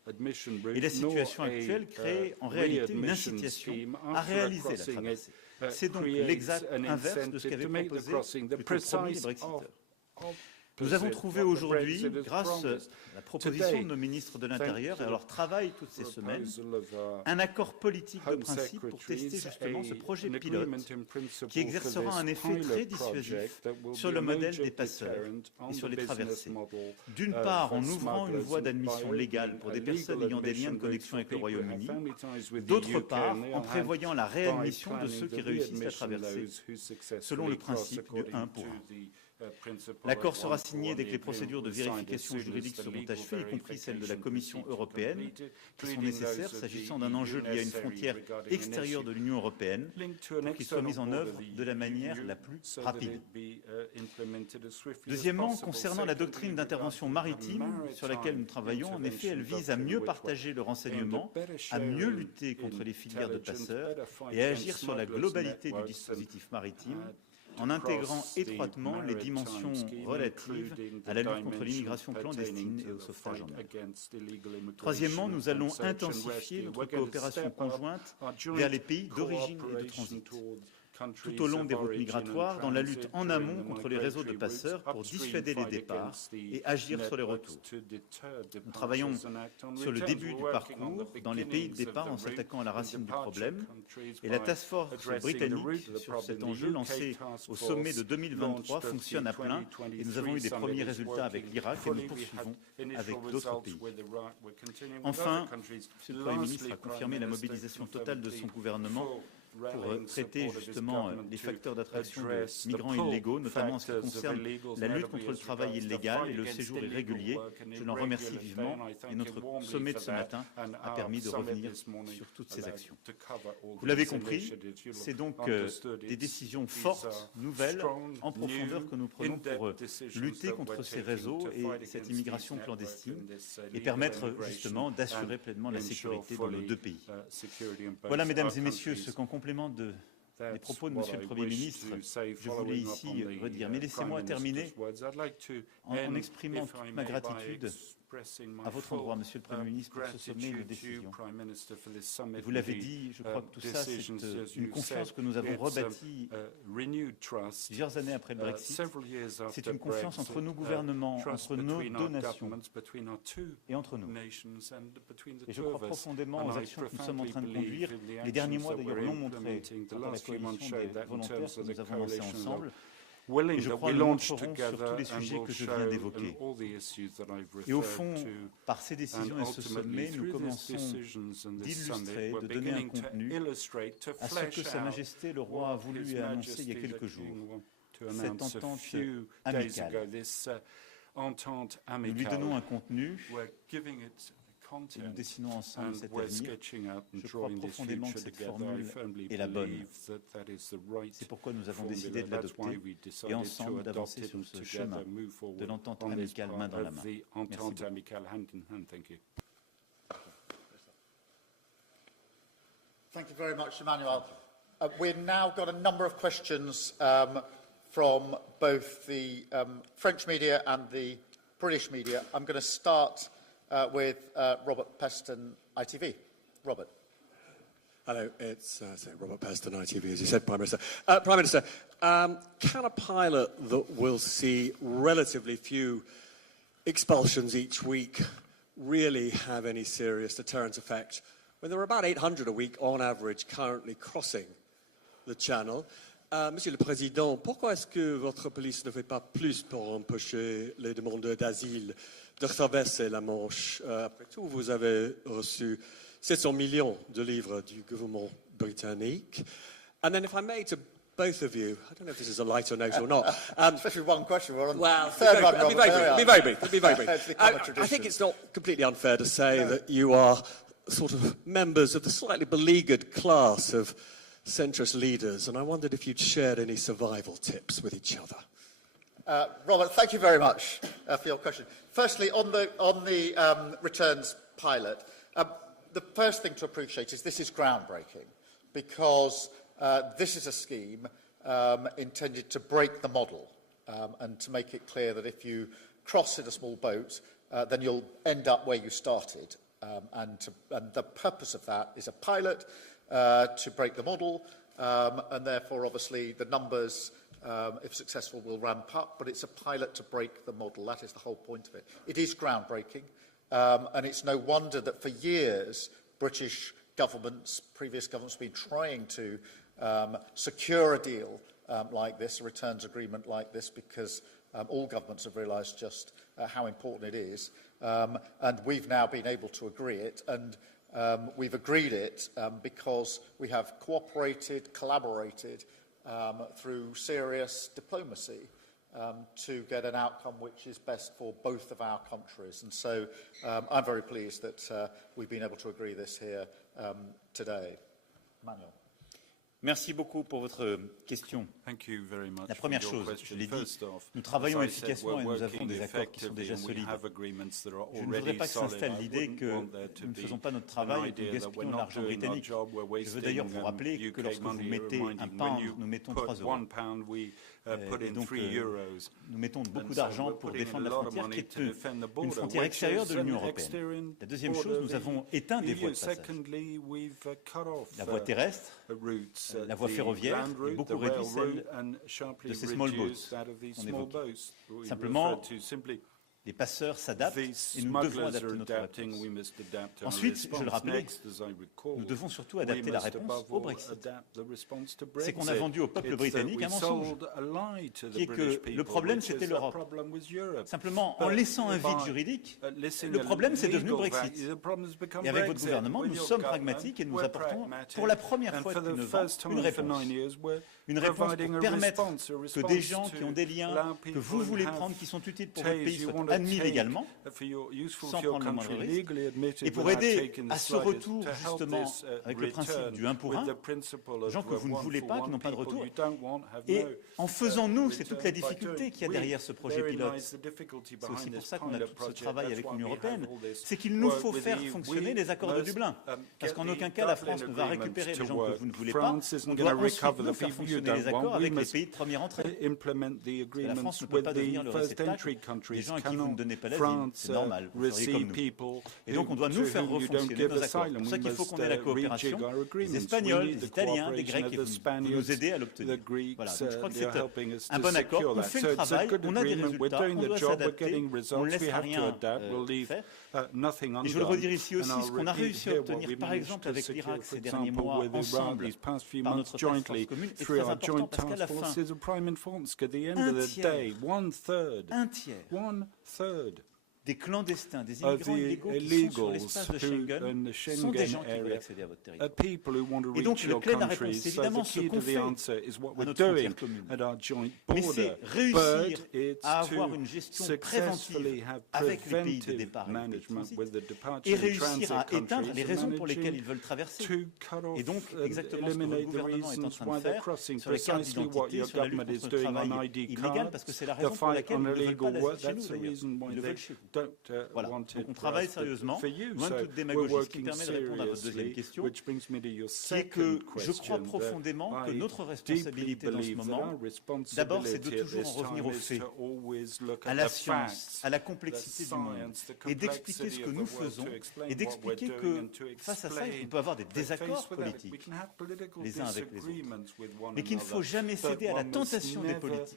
Et la situation actuelle crée en réalité une incitation à réaliser la traversée. C'est donc l'exact inverse de ce qu'avaient proposé les Brexiteurs. Nous avons trouvé aujourd'hui, grâce à la proposition de nos ministres de l'Intérieur et à leur travail toutes ces semaines, un accord politique de principe pour tester justement ce projet pilote qui exercera un effet très dissuasif sur le modèle des passeurs et sur les traversées. D'une part, en ouvrant une voie d'admission légale pour des personnes ayant des liens de connexion avec le Royaume-Uni, d'autre part, en prévoyant la réadmission de ceux qui réussissent la traversée, selon le principe du 1 pour 1. L'accord sera signé dès que les procédures de vérification juridique seront achevées, y compris celles de la Commission européenne, qui sont nécessaires s'agissant d'un enjeu lié à une frontière extérieure de l'Union européenne, pour qu'il soit mis en œuvre de la manière la plus rapide. Deuxièmement, concernant la doctrine d'intervention maritime sur laquelle nous travaillons, en effet, elle vise à mieux partager le renseignement, à mieux lutter contre les filières de passeurs et à agir sur la globalité du dispositif maritime, en intégrant étroitement les dimensions relatives à la lutte contre l'immigration clandestine et au sauvetage en mer. Troisièmement, nous allons intensifier notre coopération conjointe vers les pays d'origine et de transit, tout au long des routes migratoires, dans la lutte en amont contre les réseaux de passeurs pour dissuader les départs et agir sur les retours. Nous travaillons sur le début du parcours dans les pays de départ en s'attaquant à la racine du problème, et la task force britannique sur cet enjeu lancé au sommet de 2023 fonctionne à plein, et nous avons eu des premiers résultats avec l'Irak et nous poursuivons avec d'autres pays. Enfin, M. le Premier ministre a confirmé la mobilisation totale de son gouvernement pour traiter justement les facteurs d'attraction de migrants illégaux, notamment en ce qui concerne la lutte contre le travail illégal et le séjour irrégulier. Je l'en remercie vivement et notre sommet de ce matin a permis de revenir sur toutes ces actions. Vous l'avez compris, c'est donc des décisions fortes, nouvelles, en profondeur que nous prenons pour lutter contre ces réseaux et cette immigration clandestine et permettre justement d'assurer pleinement la sécurité dans nos deux pays. Voilà, mesdames et messieurs, ce qu'en complément des propos de M. le Premier ministre, je voulais ici redire. Mais laissez-moi terminer en exprimant toute ma gratitude à votre endroit, Monsieur le Premier ministre, pour ce sommet de décision. Vous l'avez dit, je crois que tout ça, c'est une confiance que nous avons rebâtie plusieurs années après le Brexit. C'est une confiance entre nos gouvernements, entre nos deux nations et entre nous. Et je crois profondément aux actions que nous sommes en train de conduire. Les derniers mois, d'ailleurs, l'ont montré quant à la coalition des volontaires que nous avons lancée ensemble. Et je crois que nous montrerons sur tous les sujets que je viens d'évoquer. Et au fond, par ces décisions et ce sommet, nous commençons d'illustrer, de donner un contenu à ce que Sa Majesté le Roi a voulu annoncer il y a quelques jours, cette entente amicale. Nous lui donnons un contenu et nous dessinons ensemble cet avenir. Je crois profondément que cette formule est la bonne. C'est pourquoi nous avons décidé de l'adopter et ensemble d'avancer sur ce chemin de l'entente amicale main dans la main. Merci. Thank you very much, Emmanuel. We've now got a number of questions from both the French media and the British media. I'm going to start with Robert Peston, ITV. Robert. Hello, it's Robert Peston, ITV, as you said, Prime Minister. Prime Minister, can a pilot that will see relatively few expulsions each week really have any serious deterrent effect when there are about 800 a week on average currently crossing the Channel? Monsieur le Président, pourquoi est-ce que votre police ne fait pas plus pour empêcher les demandeurs d'asile de traverser la Manche? Après tout, vous avez reçu 700 millions de livres du gouvernement britannique. And then if I may, to both of you, I don't know if this is a lighter note or not. Especially one question. We're on well, third one, be very brief. I think it's not completely unfair to say that you are sort of members of the slightly beleaguered class of centrist leaders, and I wondered if you'd shared any survival tips with each other. Robert, thank you very much for your question. Firstly, on the returns pilot, the first thing to appreciate is this is groundbreaking because this is a scheme intended to break the model and to make it clear that if you cross in a small boat, then you'll end up where you started. And the purpose of that is a pilot to break the model, and therefore, obviously, the numbers, if successful, will ramp up, but it's a pilot to break the model. That is the whole point of it. It is groundbreaking, and it's no wonder that for years, British governments, previous governments, have been trying to secure a deal like this, a returns agreement like this, because all governments have realised just how important it is. And we've now been able to agree it, and we've agreed it because we have cooperated, collaborated through serious diplomacy to get an outcome which is best for both of our countries. And so I'm very pleased that we've been able to agree this here today. Emmanuel. Merci beaucoup pour votre question. La première chose, je l'ai dit, nous travaillons efficacement et nous avons des accords qui sont déjà solides. Je ne voudrais pas que s'installe l'idée que nous ne faisons pas notre travail et que nous gaspillons l'argent britannique. Je veux d'ailleurs vous rappeler que lorsque vous mettez un pound, nous mettons 3 euros. Et donc, nous mettons beaucoup d'argent pour défendre la frontière qui est une frontière extérieure de l'Union européenne. La deuxième chose, nous avons éteint des voies de passage. La voie terrestre, la voie ferroviaire et beaucoup réduit celle de ces small boats qu'on évoquait. Simplement, les passeurs s'adaptent et nous devons adapter notre réponse. Ensuite, je le rappelais, nous devons surtout adapter la réponse au Brexit. C'est qu'on a vendu au peuple britannique un mensonge, qui est que le problème c'était l'Europe. Simplement, en laissant un vide juridique, le problème c'est devenu le Brexit. Et avec votre gouvernement, nous sommes pragmatiques et nous apportons pour la première fois depuis 9 ans une réponse. Une réponse pour permettre que des gens qui ont des liens que vous voulez prendre, qui sont utiles pour votre pays, soient admis légalement, sans prendre le moindre risque, et pour aider à ce retour, justement, avec le principe du 1 pour 1, gens que vous ne voulez pas, qui n'ont pas de retour. Et en faisant nous, c'est toute la difficulté qu'il y a derrière ce projet pilote. C'est aussi pour ça qu'on a tout ce travail avec l'Union européenne. C'est qu'il nous faut faire fonctionner les accords de Dublin. Parce qu'en aucun cas, la France ne va récupérer les gens que vous ne voulez pas. On doit ensuite nous faire fonctionner les accords avec les pays de première entrée. La France ne peut pas devenir le réceptacle des gens à qui vous ne donnez pas l'asile. C'est normal, vous seriez comme nous. Et donc on doit nous faire refonctionner nos accords. C'est pour ça qu'il faut qu'on ait la coopération des Espagnols, des Italiens, des Grecs, et vous nous aider à l'obtenir. Voilà, donc je crois que c'est un bon accord. On fait le travail, on a des résultats, on doit s'adapter, on ne laisse rien faire. Et je veux le redire ici aussi, ce qu'on a réussi à obtenir, par exemple avec l'Irak ces derniers mois, ensemble, par notre task force commune, est très important parce qu'à la fin, un tiers des clandestins, des immigrants illégaux qui sont sur l'espace de Schengen sont des gens qui veulent accéder à votre territoire. Et donc le clé de la réponse, évidemment, ce qu'on fait à notre frontière commune. Mais c'est réussir à avoir une gestion préventive avec les pays de départ et les pays de transit, et réussir à éteindre les raisons pour lesquelles ils veulent traverser. Et donc, exactement ce que le gouvernement est en train de faire sur les cartes d'identité, sur la lutte contre le travail illégal, parce que c'est la raison pour laquelle ils ne veulent pas l'asile chez nous, d'ailleurs. Ils le veulent chez vous. Voilà, donc on travaille sérieusement, loin de toute démagogie, ce qui me permet de répondre à votre deuxième question, qui est que je crois profondément que notre responsabilité dans ce moment, d'abord c'est de toujours en revenir aux faits, à la science, à la complexité du monde, et d'expliquer ce que nous faisons, et d'expliquer que face à ça, on peut avoir des désaccords politiques, les uns avec les autres, mais qu'il ne faut jamais céder à la tentation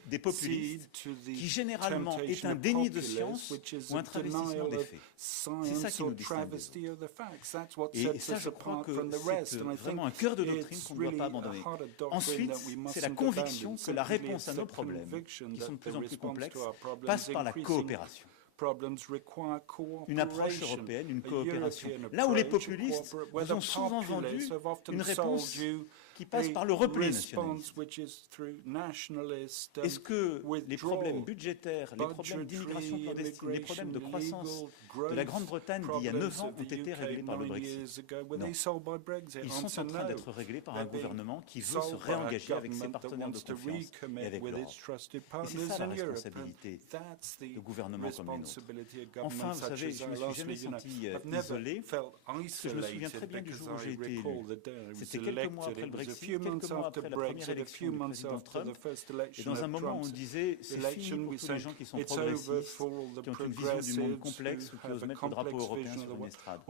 des populistes, qui généralement est un déni de science ou un travestissement des faits. C'est ça qui nous distingue. Et ça, je crois que c'est vraiment un cœur de doctrine qu'on ne doit pas abandonner. Ensuite, c'est la conviction que la réponse à nos problèmes, qui sont de plus en plus complexes, passe par la coopération. Une approche européenne, une coopération. Là où les populistes vous ont souvent vendu une réponse qui passe par le repli nationaliste. Est-ce que les problèmes budgétaires, les problèmes d'immigration clandestine, les problèmes de croissance de la Grande-Bretagne d'il y a 9 ans ont été réglés par le Brexit? Non. Ils sont en train d'être réglés par un gouvernement qui veut se réengager avec ses partenaires de confiance et avec l'Europe. Et c'est ça la responsabilité de gouvernements comme les nôtres. Enfin, vous savez, je ne me suis jamais senti isolé, parce que je me souviens très bien du jour où j'ai été élu. C'était quelques mois après le Brexit, quelques mois après la première élection du président Trump, et dans un moment où on disait c'est fini pour tous les gens qui sont progressistes, qui ont une vision du monde complexe ou qui osent mettre le drapeau européen sur une estrade.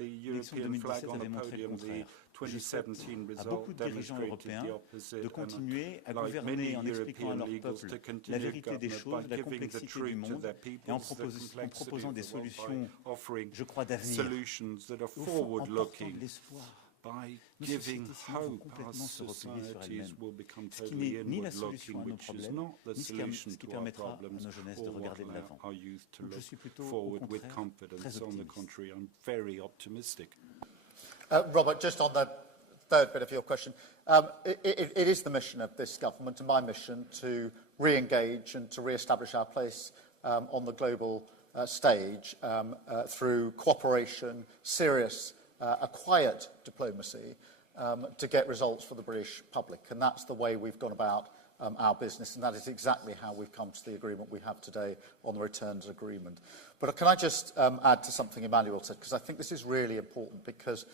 L'élection de 2017 a démontré le contraire. Je souhaite à beaucoup de dirigeants européens de continuer à gouverner en expliquant à leur peuple la vérité des choses, la complexité du monde, et en proposant des solutions, je crois, d'avenir, au fond, en portant de l'espoir. Nos sociétés vont complètement se replier sur elles-mêmes, ce qui n'est ni la solution à nos problèmes, ni ce qui permettra à nos jeunesses de regarder de l'avant. Donc je suis plutôt, au contraire, très optimiste. Robert, just on the third bit of your question, it is the mission of this government and my mission to re-engage and to re-establish our place on the global stage through cooperation, serious, a quiet diplomacy to get results for the British public. And that's the way we've gone about our business, and that is exactly how we've come to the agreement we have today on the returns agreement. But can I just add to something Emmanuel said, because I think this is really important, because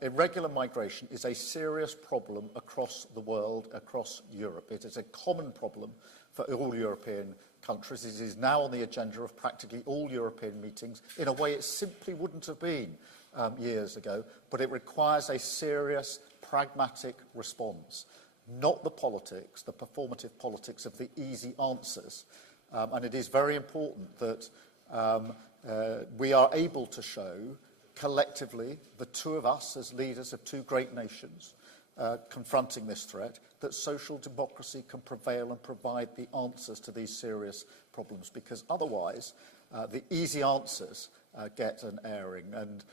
irregular migration is a serious problem across the world, across Europe. It is a common problem for all European countries. It is now on the agenda of practically all European meetings in a way it simply wouldn't have been years ago, but it requires a serious, pragmatic response. Not the politics, the performative politics of the easy answers. And it is very important that we are able to show collectively, the two of us as leaders of two great nations confronting this threat, that social democracy can prevail and provide the answers to these serious problems, because otherwise the easy answers get an airing. And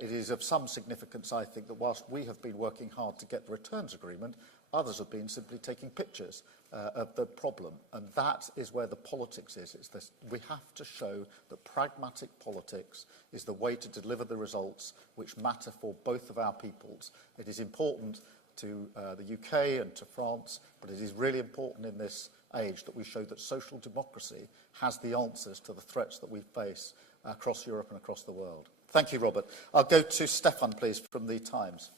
it is of some significance, I think, that whilst we have been working hard to get the returns agreement, others have been simply taking pictures of the problem. And that is where the politics is. It's this, we have to show that pragmatic politics is the way to deliver the results which matter for both of our peoples. It is important to the UK and to France, but it is really important in this age that we show that social democracy has the answers to the threats that we face across Europe and across the world. Thank you, Robert. I'll go to Stefan, please, from The Times.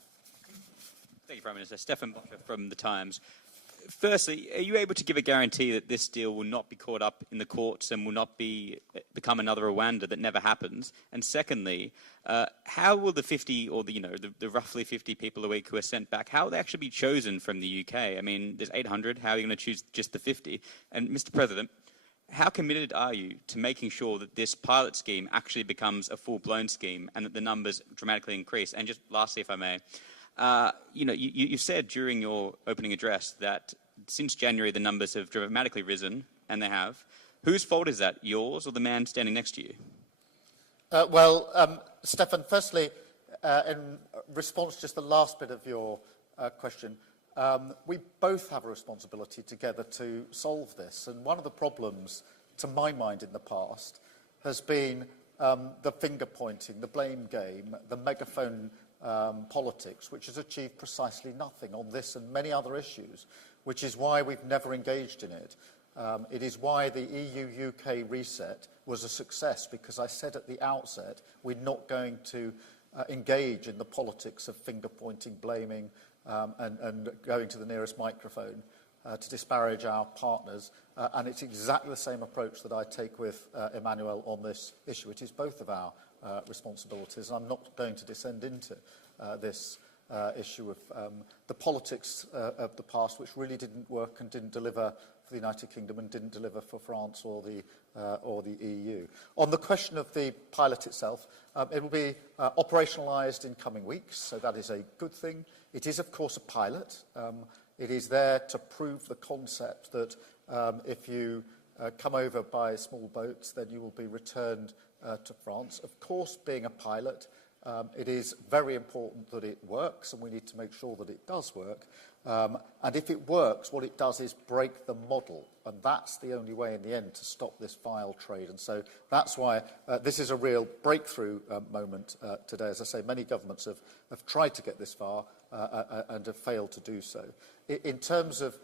Thank you, Prime Minister. Stefan Bocher from The Times. Firstly, are you able to give a guarantee that this deal will not be caught up in the courts and will not become another Rwanda that never happens? And secondly, how will the 50 or the roughly 50 people a week who are sent back, how will they actually be chosen from the UK? I mean, there's 800. How are you going to choose just the 50? And Mr. President, how committed are you to making sure that this pilot scheme actually becomes a full-blown scheme and that the numbers dramatically increase? And just lastly, if I may, you said during your opening address that since January the numbers have dramatically risen, and they have. Whose fault is that, yours or the man standing next to you? Stefan, firstly, in response to just the last bit of your question, we both have a responsibility together to solve this. And one of the problems, to my mind, in the past has been the finger-pointing, the blame game, the megaphone politics, which has achieved precisely nothing on this and many other issues, which is why we've never engaged in it. It is why the EU-UK reset was a success, because I said at the outset we're not going to engage in the politics of finger-pointing, blaming, and going to the nearest microphone to disparage our partners. And it's exactly the same approach that I take with Emmanuel on this issue. It is both of our responsibilities. I'm not going to descend into this issue of the politics of the past, which really didn't work and didn't deliver for the United Kingdom and didn't deliver for France or the EU. On the question of the pilot itself, it will be operationalised in coming weeks, so that is a good thing. It is, of course, a pilot. It is there to prove the concept that if you come over by small boats, then you will be returned to France. Of course, being a pilot, it is very important that it works, and we need to make sure that it does work. And if it works, what it does is break the model, and that's the only way in the end to stop this vile trade. And so that's why this is a real breakthrough moment today. As I say, many governments have tried to get this far and have failed to do so. In terms of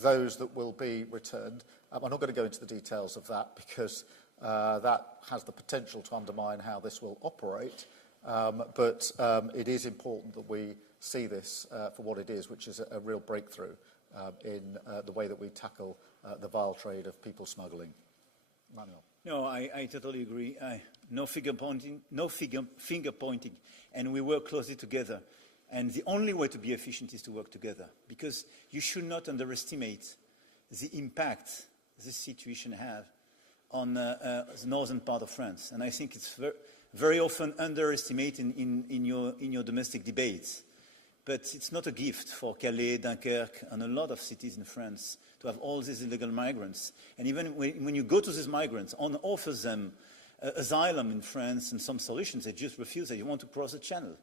those that will be returned, I'm not going to go into the details of that, because that has the potential to undermine how this will operate. But it is important that we see this for what it is, which is a real breakthrough in the way that we tackle the vile trade of people smuggling. Emmanuel. No, I totally agree. No finger pointing, and we work closely together. And the only way to be efficient is to work together, because you should not underestimate the impact this situation has on the northern part of France. And I think it's very often underestimated in your domestic debates. But it's not a gift for Calais, Dunkirk, and a lot of cities in France to have all these illegal migrants. And even when you go to these migrants and offer them asylum in France and some solutions, they just refuse. They want to cross the channel.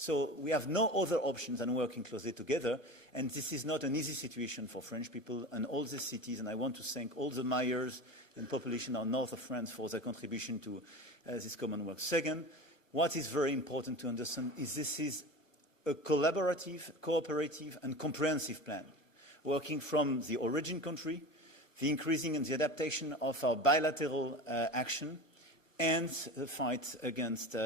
So we have no other options than working closely together, and this is not an easy situation for French people and all the cities, and I want to thank all the mayors and population of north of France for their contribution to this common work. Second, what is very important to understand is this is a collaborative, cooperative, and comprehensive plan, working from the origin country, the increasing and the adaptation of our bilateral action, and the fight against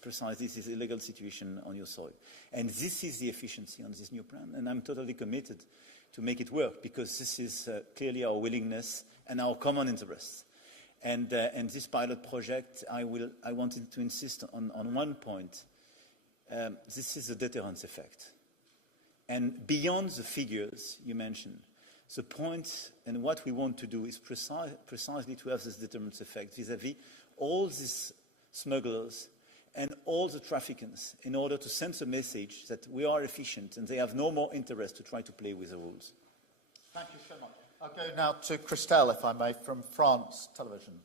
precisely this illegal situation on your soil. And this is the efficiency on this new plan, and I'm totally committed to make it work, because this is clearly our willingness and our common interests. And this pilot project, I wanted to insist on one point. This is a deterrence effect. And beyond the figures you mentioned, the point and what we want to do is precisely to have this deterrence effect vis-à-vis all these smugglers and all the traffickers, in order to send a message that we are efficient and they have no more interest to try to play with the rules. Thank you so much. I'll go now to Christelle, if I may, from France Television.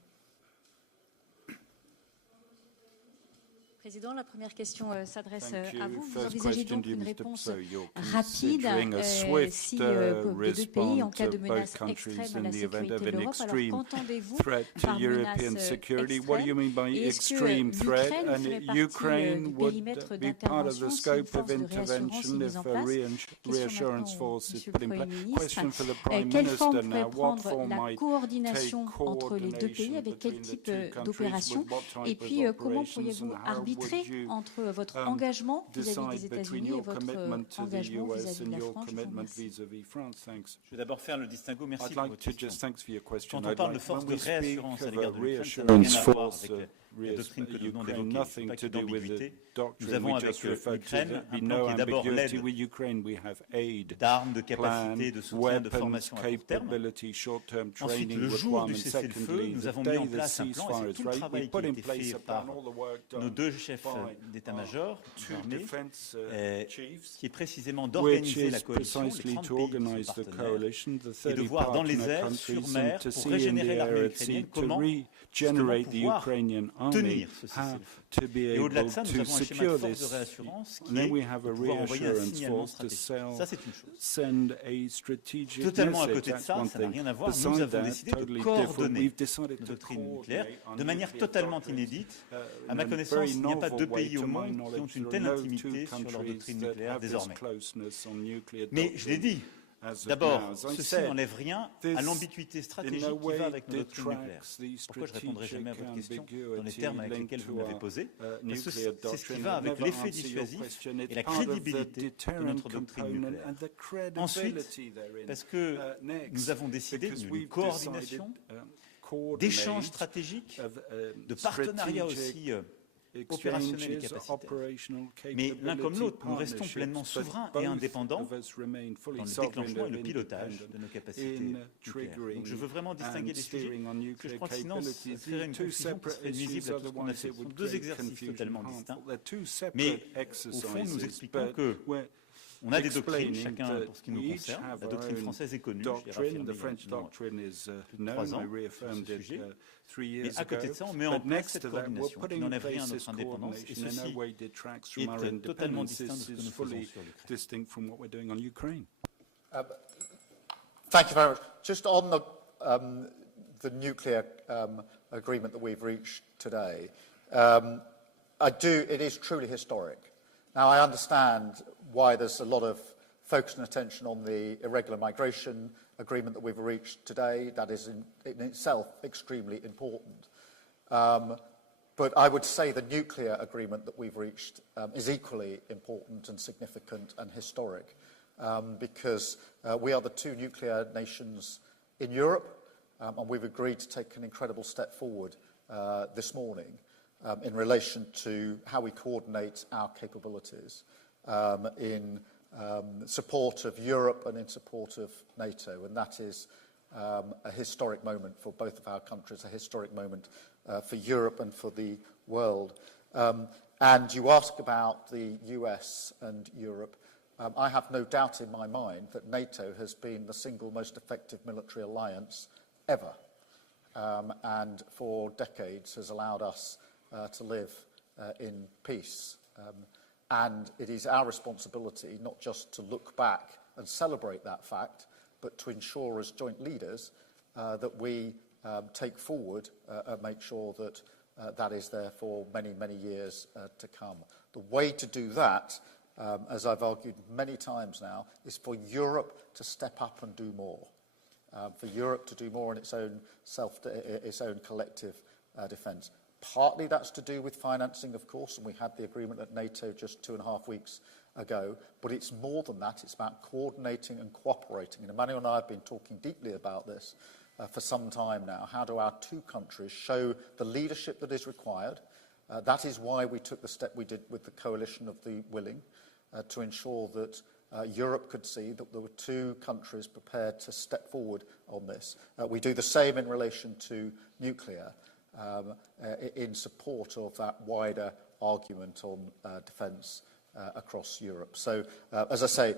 Président, la première question s'adresse à vous. Vous envisagez donc une réponse rapide si les deux pays, en cas de menace extrême à la sécurité de l'Europe. Alors qu'entendez-vous par menace extrême? Et est-ce que l'Ukraine ferait partie du périmètre d'intervention si une force de réassurance est mise en place? Question maintenant, Monsieur le Premier ministre. Quelle forme pourrait prendre la coordination entre les deux pays? Avec quel type d'opération? Et puis, comment pourriez-vous arbitrer entre votre engagement vis-à-vis des États-Unis et votre engagement vis-à-vis de la France? Je vais d'abord faire le distinguo. Merci pour votre question. Quand on parle de force de réassurance à l'égard de l'Ukraine, ça n'a rien à voir avec la doctrine que nous venons d'évoquer. Pas d'ambiguïté. Nous avons avec l'Ukraine un plan qui est d'abord l'aide d'armes, de capacités, de soutien, de formation à court terme. Ensuite, le jour du cessez-le-feu, nous avons mis en place un plan, et c'est tout le travail qui a été fait par nos deux chefs d'état-major armés, qui est précisément d'organiser la coalition, les 30 pays qui sont partenaires, et de voir dans les airs, sur mer, pour régénérer l'armée ukrainienne, comment pouvoir tenir ce cessez-le-feu. Et au-delà de ça, nous avons un schéma de force de réassurance qui est de pouvoir envoyer un signalement stratégique. Ça, c'est une chose. Totalement à côté de ça, ça n'a rien à voir. Nous avons décidé de coordonner nos doctrines nucléaires de manière totalement inédite. À ma connaissance, il n'y a pas deux pays au monde qui ont une telle intimité sur leur doctrine nucléaire désormais. Mais je l'ai dit, d'abord, ceci n'enlève rien à l'ambiguïté stratégique qui va avec nos doctrines nucléaires. Pourquoi je ne répondrai jamais à votre question dans les termes avec lesquels vous m'avez posé? Parce que c'est ce qui va avec l'effet dissuasif et la crédibilité de notre doctrine nucléaire. Ensuite, parce que nous avons décidé d'une coordination, d'échanges stratégiques, de partenariats aussi opérationnels et capacitaires. Mais l'un comme l'autre, nous restons pleinement souverains et indépendants dans le déclenchement et le pilotage de nos capacités nucléaires. Donc je veux vraiment distinguer les sujets, parce que je crois que sinon, ce serait une confusion qui serait nuisible à tout ce qu'on a fait. Ce sont deux exercices totalement distincts. Mais au fond, nous expliquons que on a des doctrines, chacun pour ce qui nous concerne. La doctrine française est connue, je l'ai réaffirmé il y a maintenant plus de 3 ans sur ce sujet. Mais à côté de ça, on met en place cette coordination qui n'enlève rien à notre indépendance, et ceci est totalement distinct de ce que nous faisons sur l'Ukraine. Thank you very much. Just on the nuclear agreement that we've reached today, it is truly historic. Now, I understand why there's a lot of focus and attention on the irregular migration agreement that we've reached today. That is in itself extremely important. But I would say the nuclear agreement that we've reached is equally important and significant and historic, because we are the two nuclear nations in Europe, and we've agreed to take an incredible step forward this morning in relation to how we coordinate our capabilities in support of Europe and in support of NATO. And that is a historic moment for both of our countries, a historic moment for Europe and for the world. And you ask about the US and Europe. I have no doubt in my mind that NATO has been the single most effective military alliance ever, and for decades has allowed us to live in peace. And it is our responsibility not just to look back and celebrate that fact, but to ensure as joint leaders that we take forward and make sure that that is there for many, many years to come. The way to do that, as I've argued many times now, is for Europe to step up and do more. For Europe to do more in its own collective defence. Partly that's to do with financing, of course, and we had the agreement at NATO just 2.5 weeks ago, but it's more than that. It's about coordinating and cooperating. And Emmanuel and I have been talking deeply about this for some time now. How do our two countries show the leadership that is required? That is why we took the step we did with the coalition of the willing, to ensure that Europe could see that there were two countries prepared to step forward on this. We do the same in relation to nuclear, in support of that wider argument on defence across Europe. So, as I say,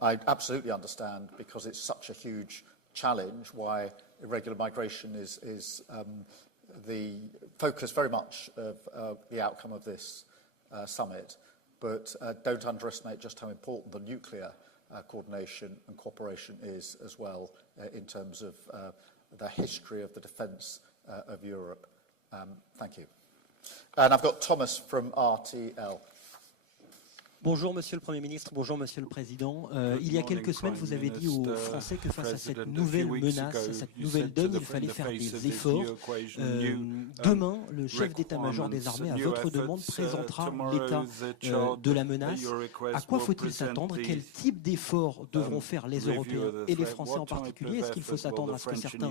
I absolutely understand, because it's such a huge challenge, why irregular migration is the focus very much of the outcome of this summit. But don't underestimate just how important the nuclear coordination and cooperation is as well, in terms of the history of the defence of Europe. Thank you. And I've got Thomas from RTL. Bonjour Monsieur le Premier ministre, bonjour Monsieur le Président. Il y a quelques semaines, vous avez dit aux Français que face à cette nouvelle menace, à cette nouvelle donne, il fallait faire des efforts. Demain, le chef d'état-major des armées, à votre demande, présentera l'état de la menace. À quoi faut-il s'attendre? Quel type d'efforts devront faire les Européens et les Français en particulier? Est-ce qu'il faut s'attendre à ce que certains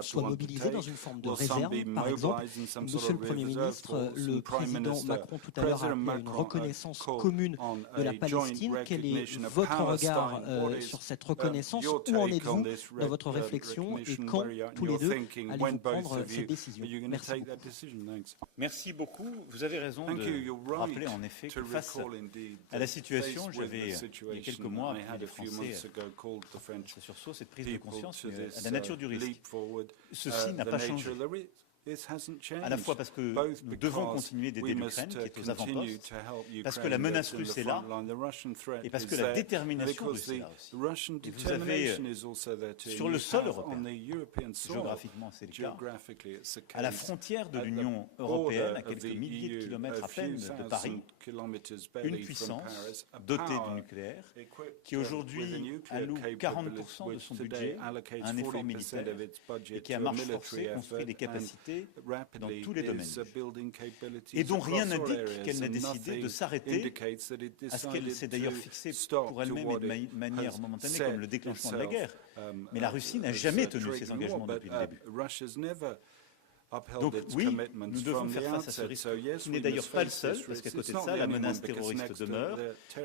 soient mobilisés dans une forme de réserve, par exemple? Monsieur le Premier ministre, le président Macron tout à l'heure a appelé à une reconnaissance commune de la Palestine. Quel est votre regard sur cette reconnaissance? Où en êtes-vous dans votre réflexion et quand, tous les deux, allez-vous prendre cette décision? Merci beaucoup. Merci beaucoup. Vous avez raison de rappeler en effet que face à la situation, j'avais il y a quelques mois appelé les Français à ce sursaut, cette prise de conscience à la nature du risque. Ceci n'a pas changé. À la fois parce que nous devons continuer d'aider l'Ukraine, qui est aux avant-postes, parce que la menace russe est là, et parce que la détermination russe est là aussi. Et vous avez, sur le sol européen, géographiquement c'est le cas, à la frontière de l'Union européenne, à quelques milliers de kilomètres à peine de Paris, une puissance dotée du nucléaire, qui aujourd'hui alloue 40% de son budget à un effort militaire, et qui à marche forcée construit des capacités dans tous les domaines, et dont rien n'indique qu'elle n'a décidé de s'arrêter à ce qu'elle s'est d'ailleurs fixée pour elle-même et de manière momentanée comme le déclenchement de la guerre. Mais la Russie n'a jamais tenu ses engagements depuis le début. Donc oui, nous devons faire face à ce risque, qui n'est d'ailleurs pas le seul, parce qu'à côté de ça, la menace terroriste demeure,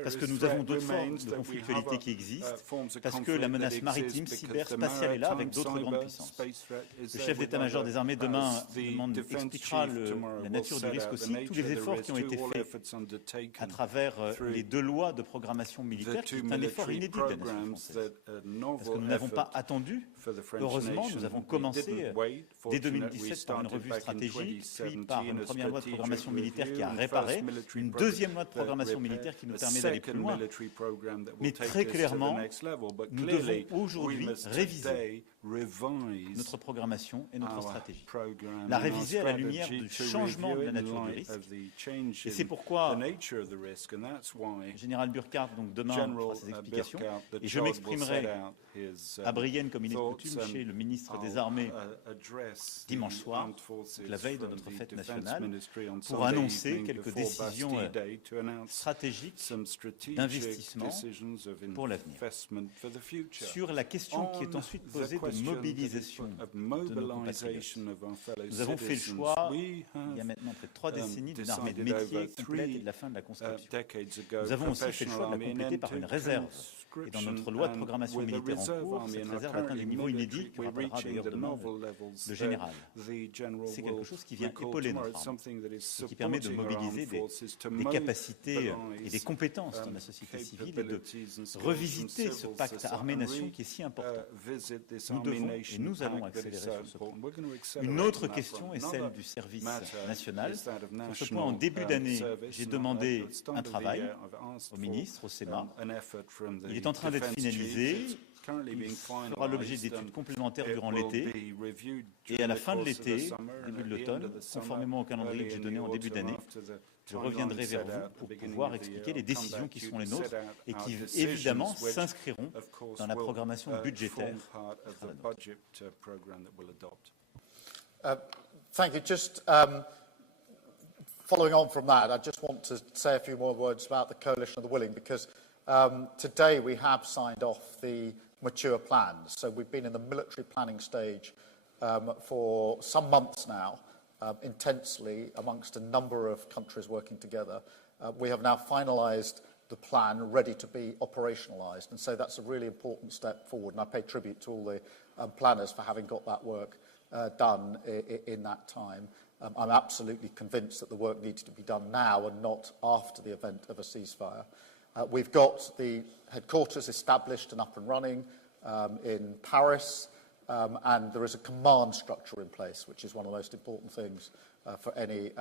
parce que nous avons d'autres formes de conflictualité qui existent, parce que la menace maritime, cyber, spatiale est là, avec d'autres grandes puissances. Le chef d'état-major des armées demain expliquera la nature du risque aussi, tous les efforts qui ont été faits à travers les 2 lois de programmation militaire, qui est un effort inédit de la nation française. Parce que nous n'avons pas attendu, heureusement, nous avons commencé dès 2017 par une revue stratégique, puis par une première loi de programmation militaire qui a réparé, une deuxième loi de programmation militaire qui nous permet d'aller plus loin. Mais très clairement, nous devons aujourd'hui réviser notre programmation et notre stratégie. La réviser à la lumière du changement de la nature du risque. Et c'est pourquoi Général Burkhardt, donc demain, fera ses explications, et je m'exprimerai à Brienne, comme il est de coutume, chez le ministre des Armées dimanche soir, la veille de notre fête nationale, pour annoncer quelques décisions stratégiques d'investissement pour l'avenir. Sur la question qui est ensuite posée de mobilisation de nos compatriotes, nous avons fait le choix, il y a maintenant près de 3 décennies, d'une armée de métier complète et de la fin de la conscription. Nous avons aussi fait le choix de la compléter par une réserve. Et dans notre loi de programmation militaire en cours, cette réserve atteint des niveaux inédits, que rappellera d'ailleurs demain le général. C'est quelque chose qui vient épauler notre armée et qui permet de mobiliser des capacités et des compétences dans la société civile et de revisiter ce pacte armée-nation qui est si important. Nous devons et nous allons accélérer sur ce point. Une autre question est celle du service national. Sur ce point, en début d'année, j'ai demandé un travail au ministre, au Sénat. Il est en train d'être finalisé. Il fera l'objet d'études complémentaires durant l'été. Et à la fin de l'été, début de l'automne, conformément au calendrier que j'ai donné en début d'année, je reviendrai vers vous pour pouvoir expliquer les décisions qui sont les nôtres et qui, évidemment, s'inscriront dans la programmation budgétaire. Thank you. Just following on from that, I just want to say a few more words about the Coalition of the Willing, because today we have signed off the mature plans. So we've been in the military planning stage for some months now, intensely amongst a number of countries working together. We have now finalised the plan, ready to be operationalised, and so that's a really important step forward, and I pay tribute to all the planners for having got that work done in that time. I'm absolutely convinced that the work needs to be done now and not after the event of a ceasefire. We've got the headquarters established and up and running in Paris, and there is a command structure in place, which is one of the most important things for any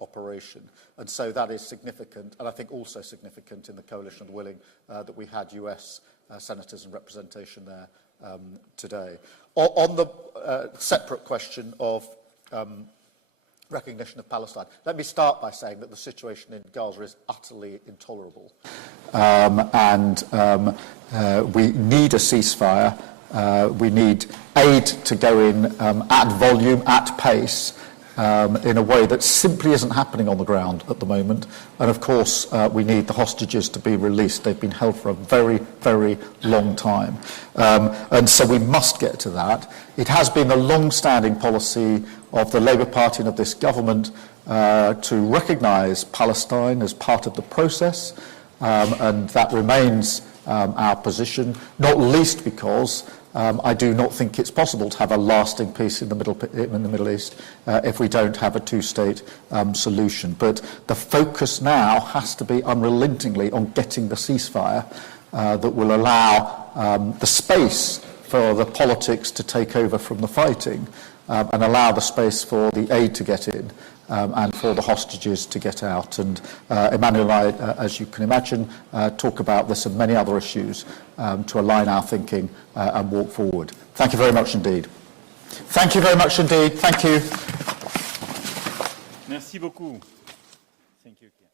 operation. And so that is significant, and I think also significant in the Coalition of the Willing that we had US senators and representation there today. On the separate question of recognition of Palestine, let me start by saying that the situation in Gaza is utterly intolerable. We need a ceasefire. We need aid to go in at volume, at pace, in a way that simply isn't happening on the ground at the moment. And of course, we need the hostages to be released. They've been held for a very, very long time. And so we must get to that. It has been a long-standing policy of the Labour Party and of this government to recognise Palestine as part of the process, and that remains our position, not least because I do not think it's possible to have a lasting peace in the Middle East if we don't have a two-state solution. But the focus now has to be unrelentingly on getting the ceasefire that will allow the space for the politics to take over from the fighting and allow the space for the aid to get in and for the hostages to get out. And Emmanuel and I, as you can imagine, talk about this and many other issues to align our thinking and walk forward. Thank you very much indeed. Thank you very much indeed. Thank you. Merci beaucoup. Thank you, Keir.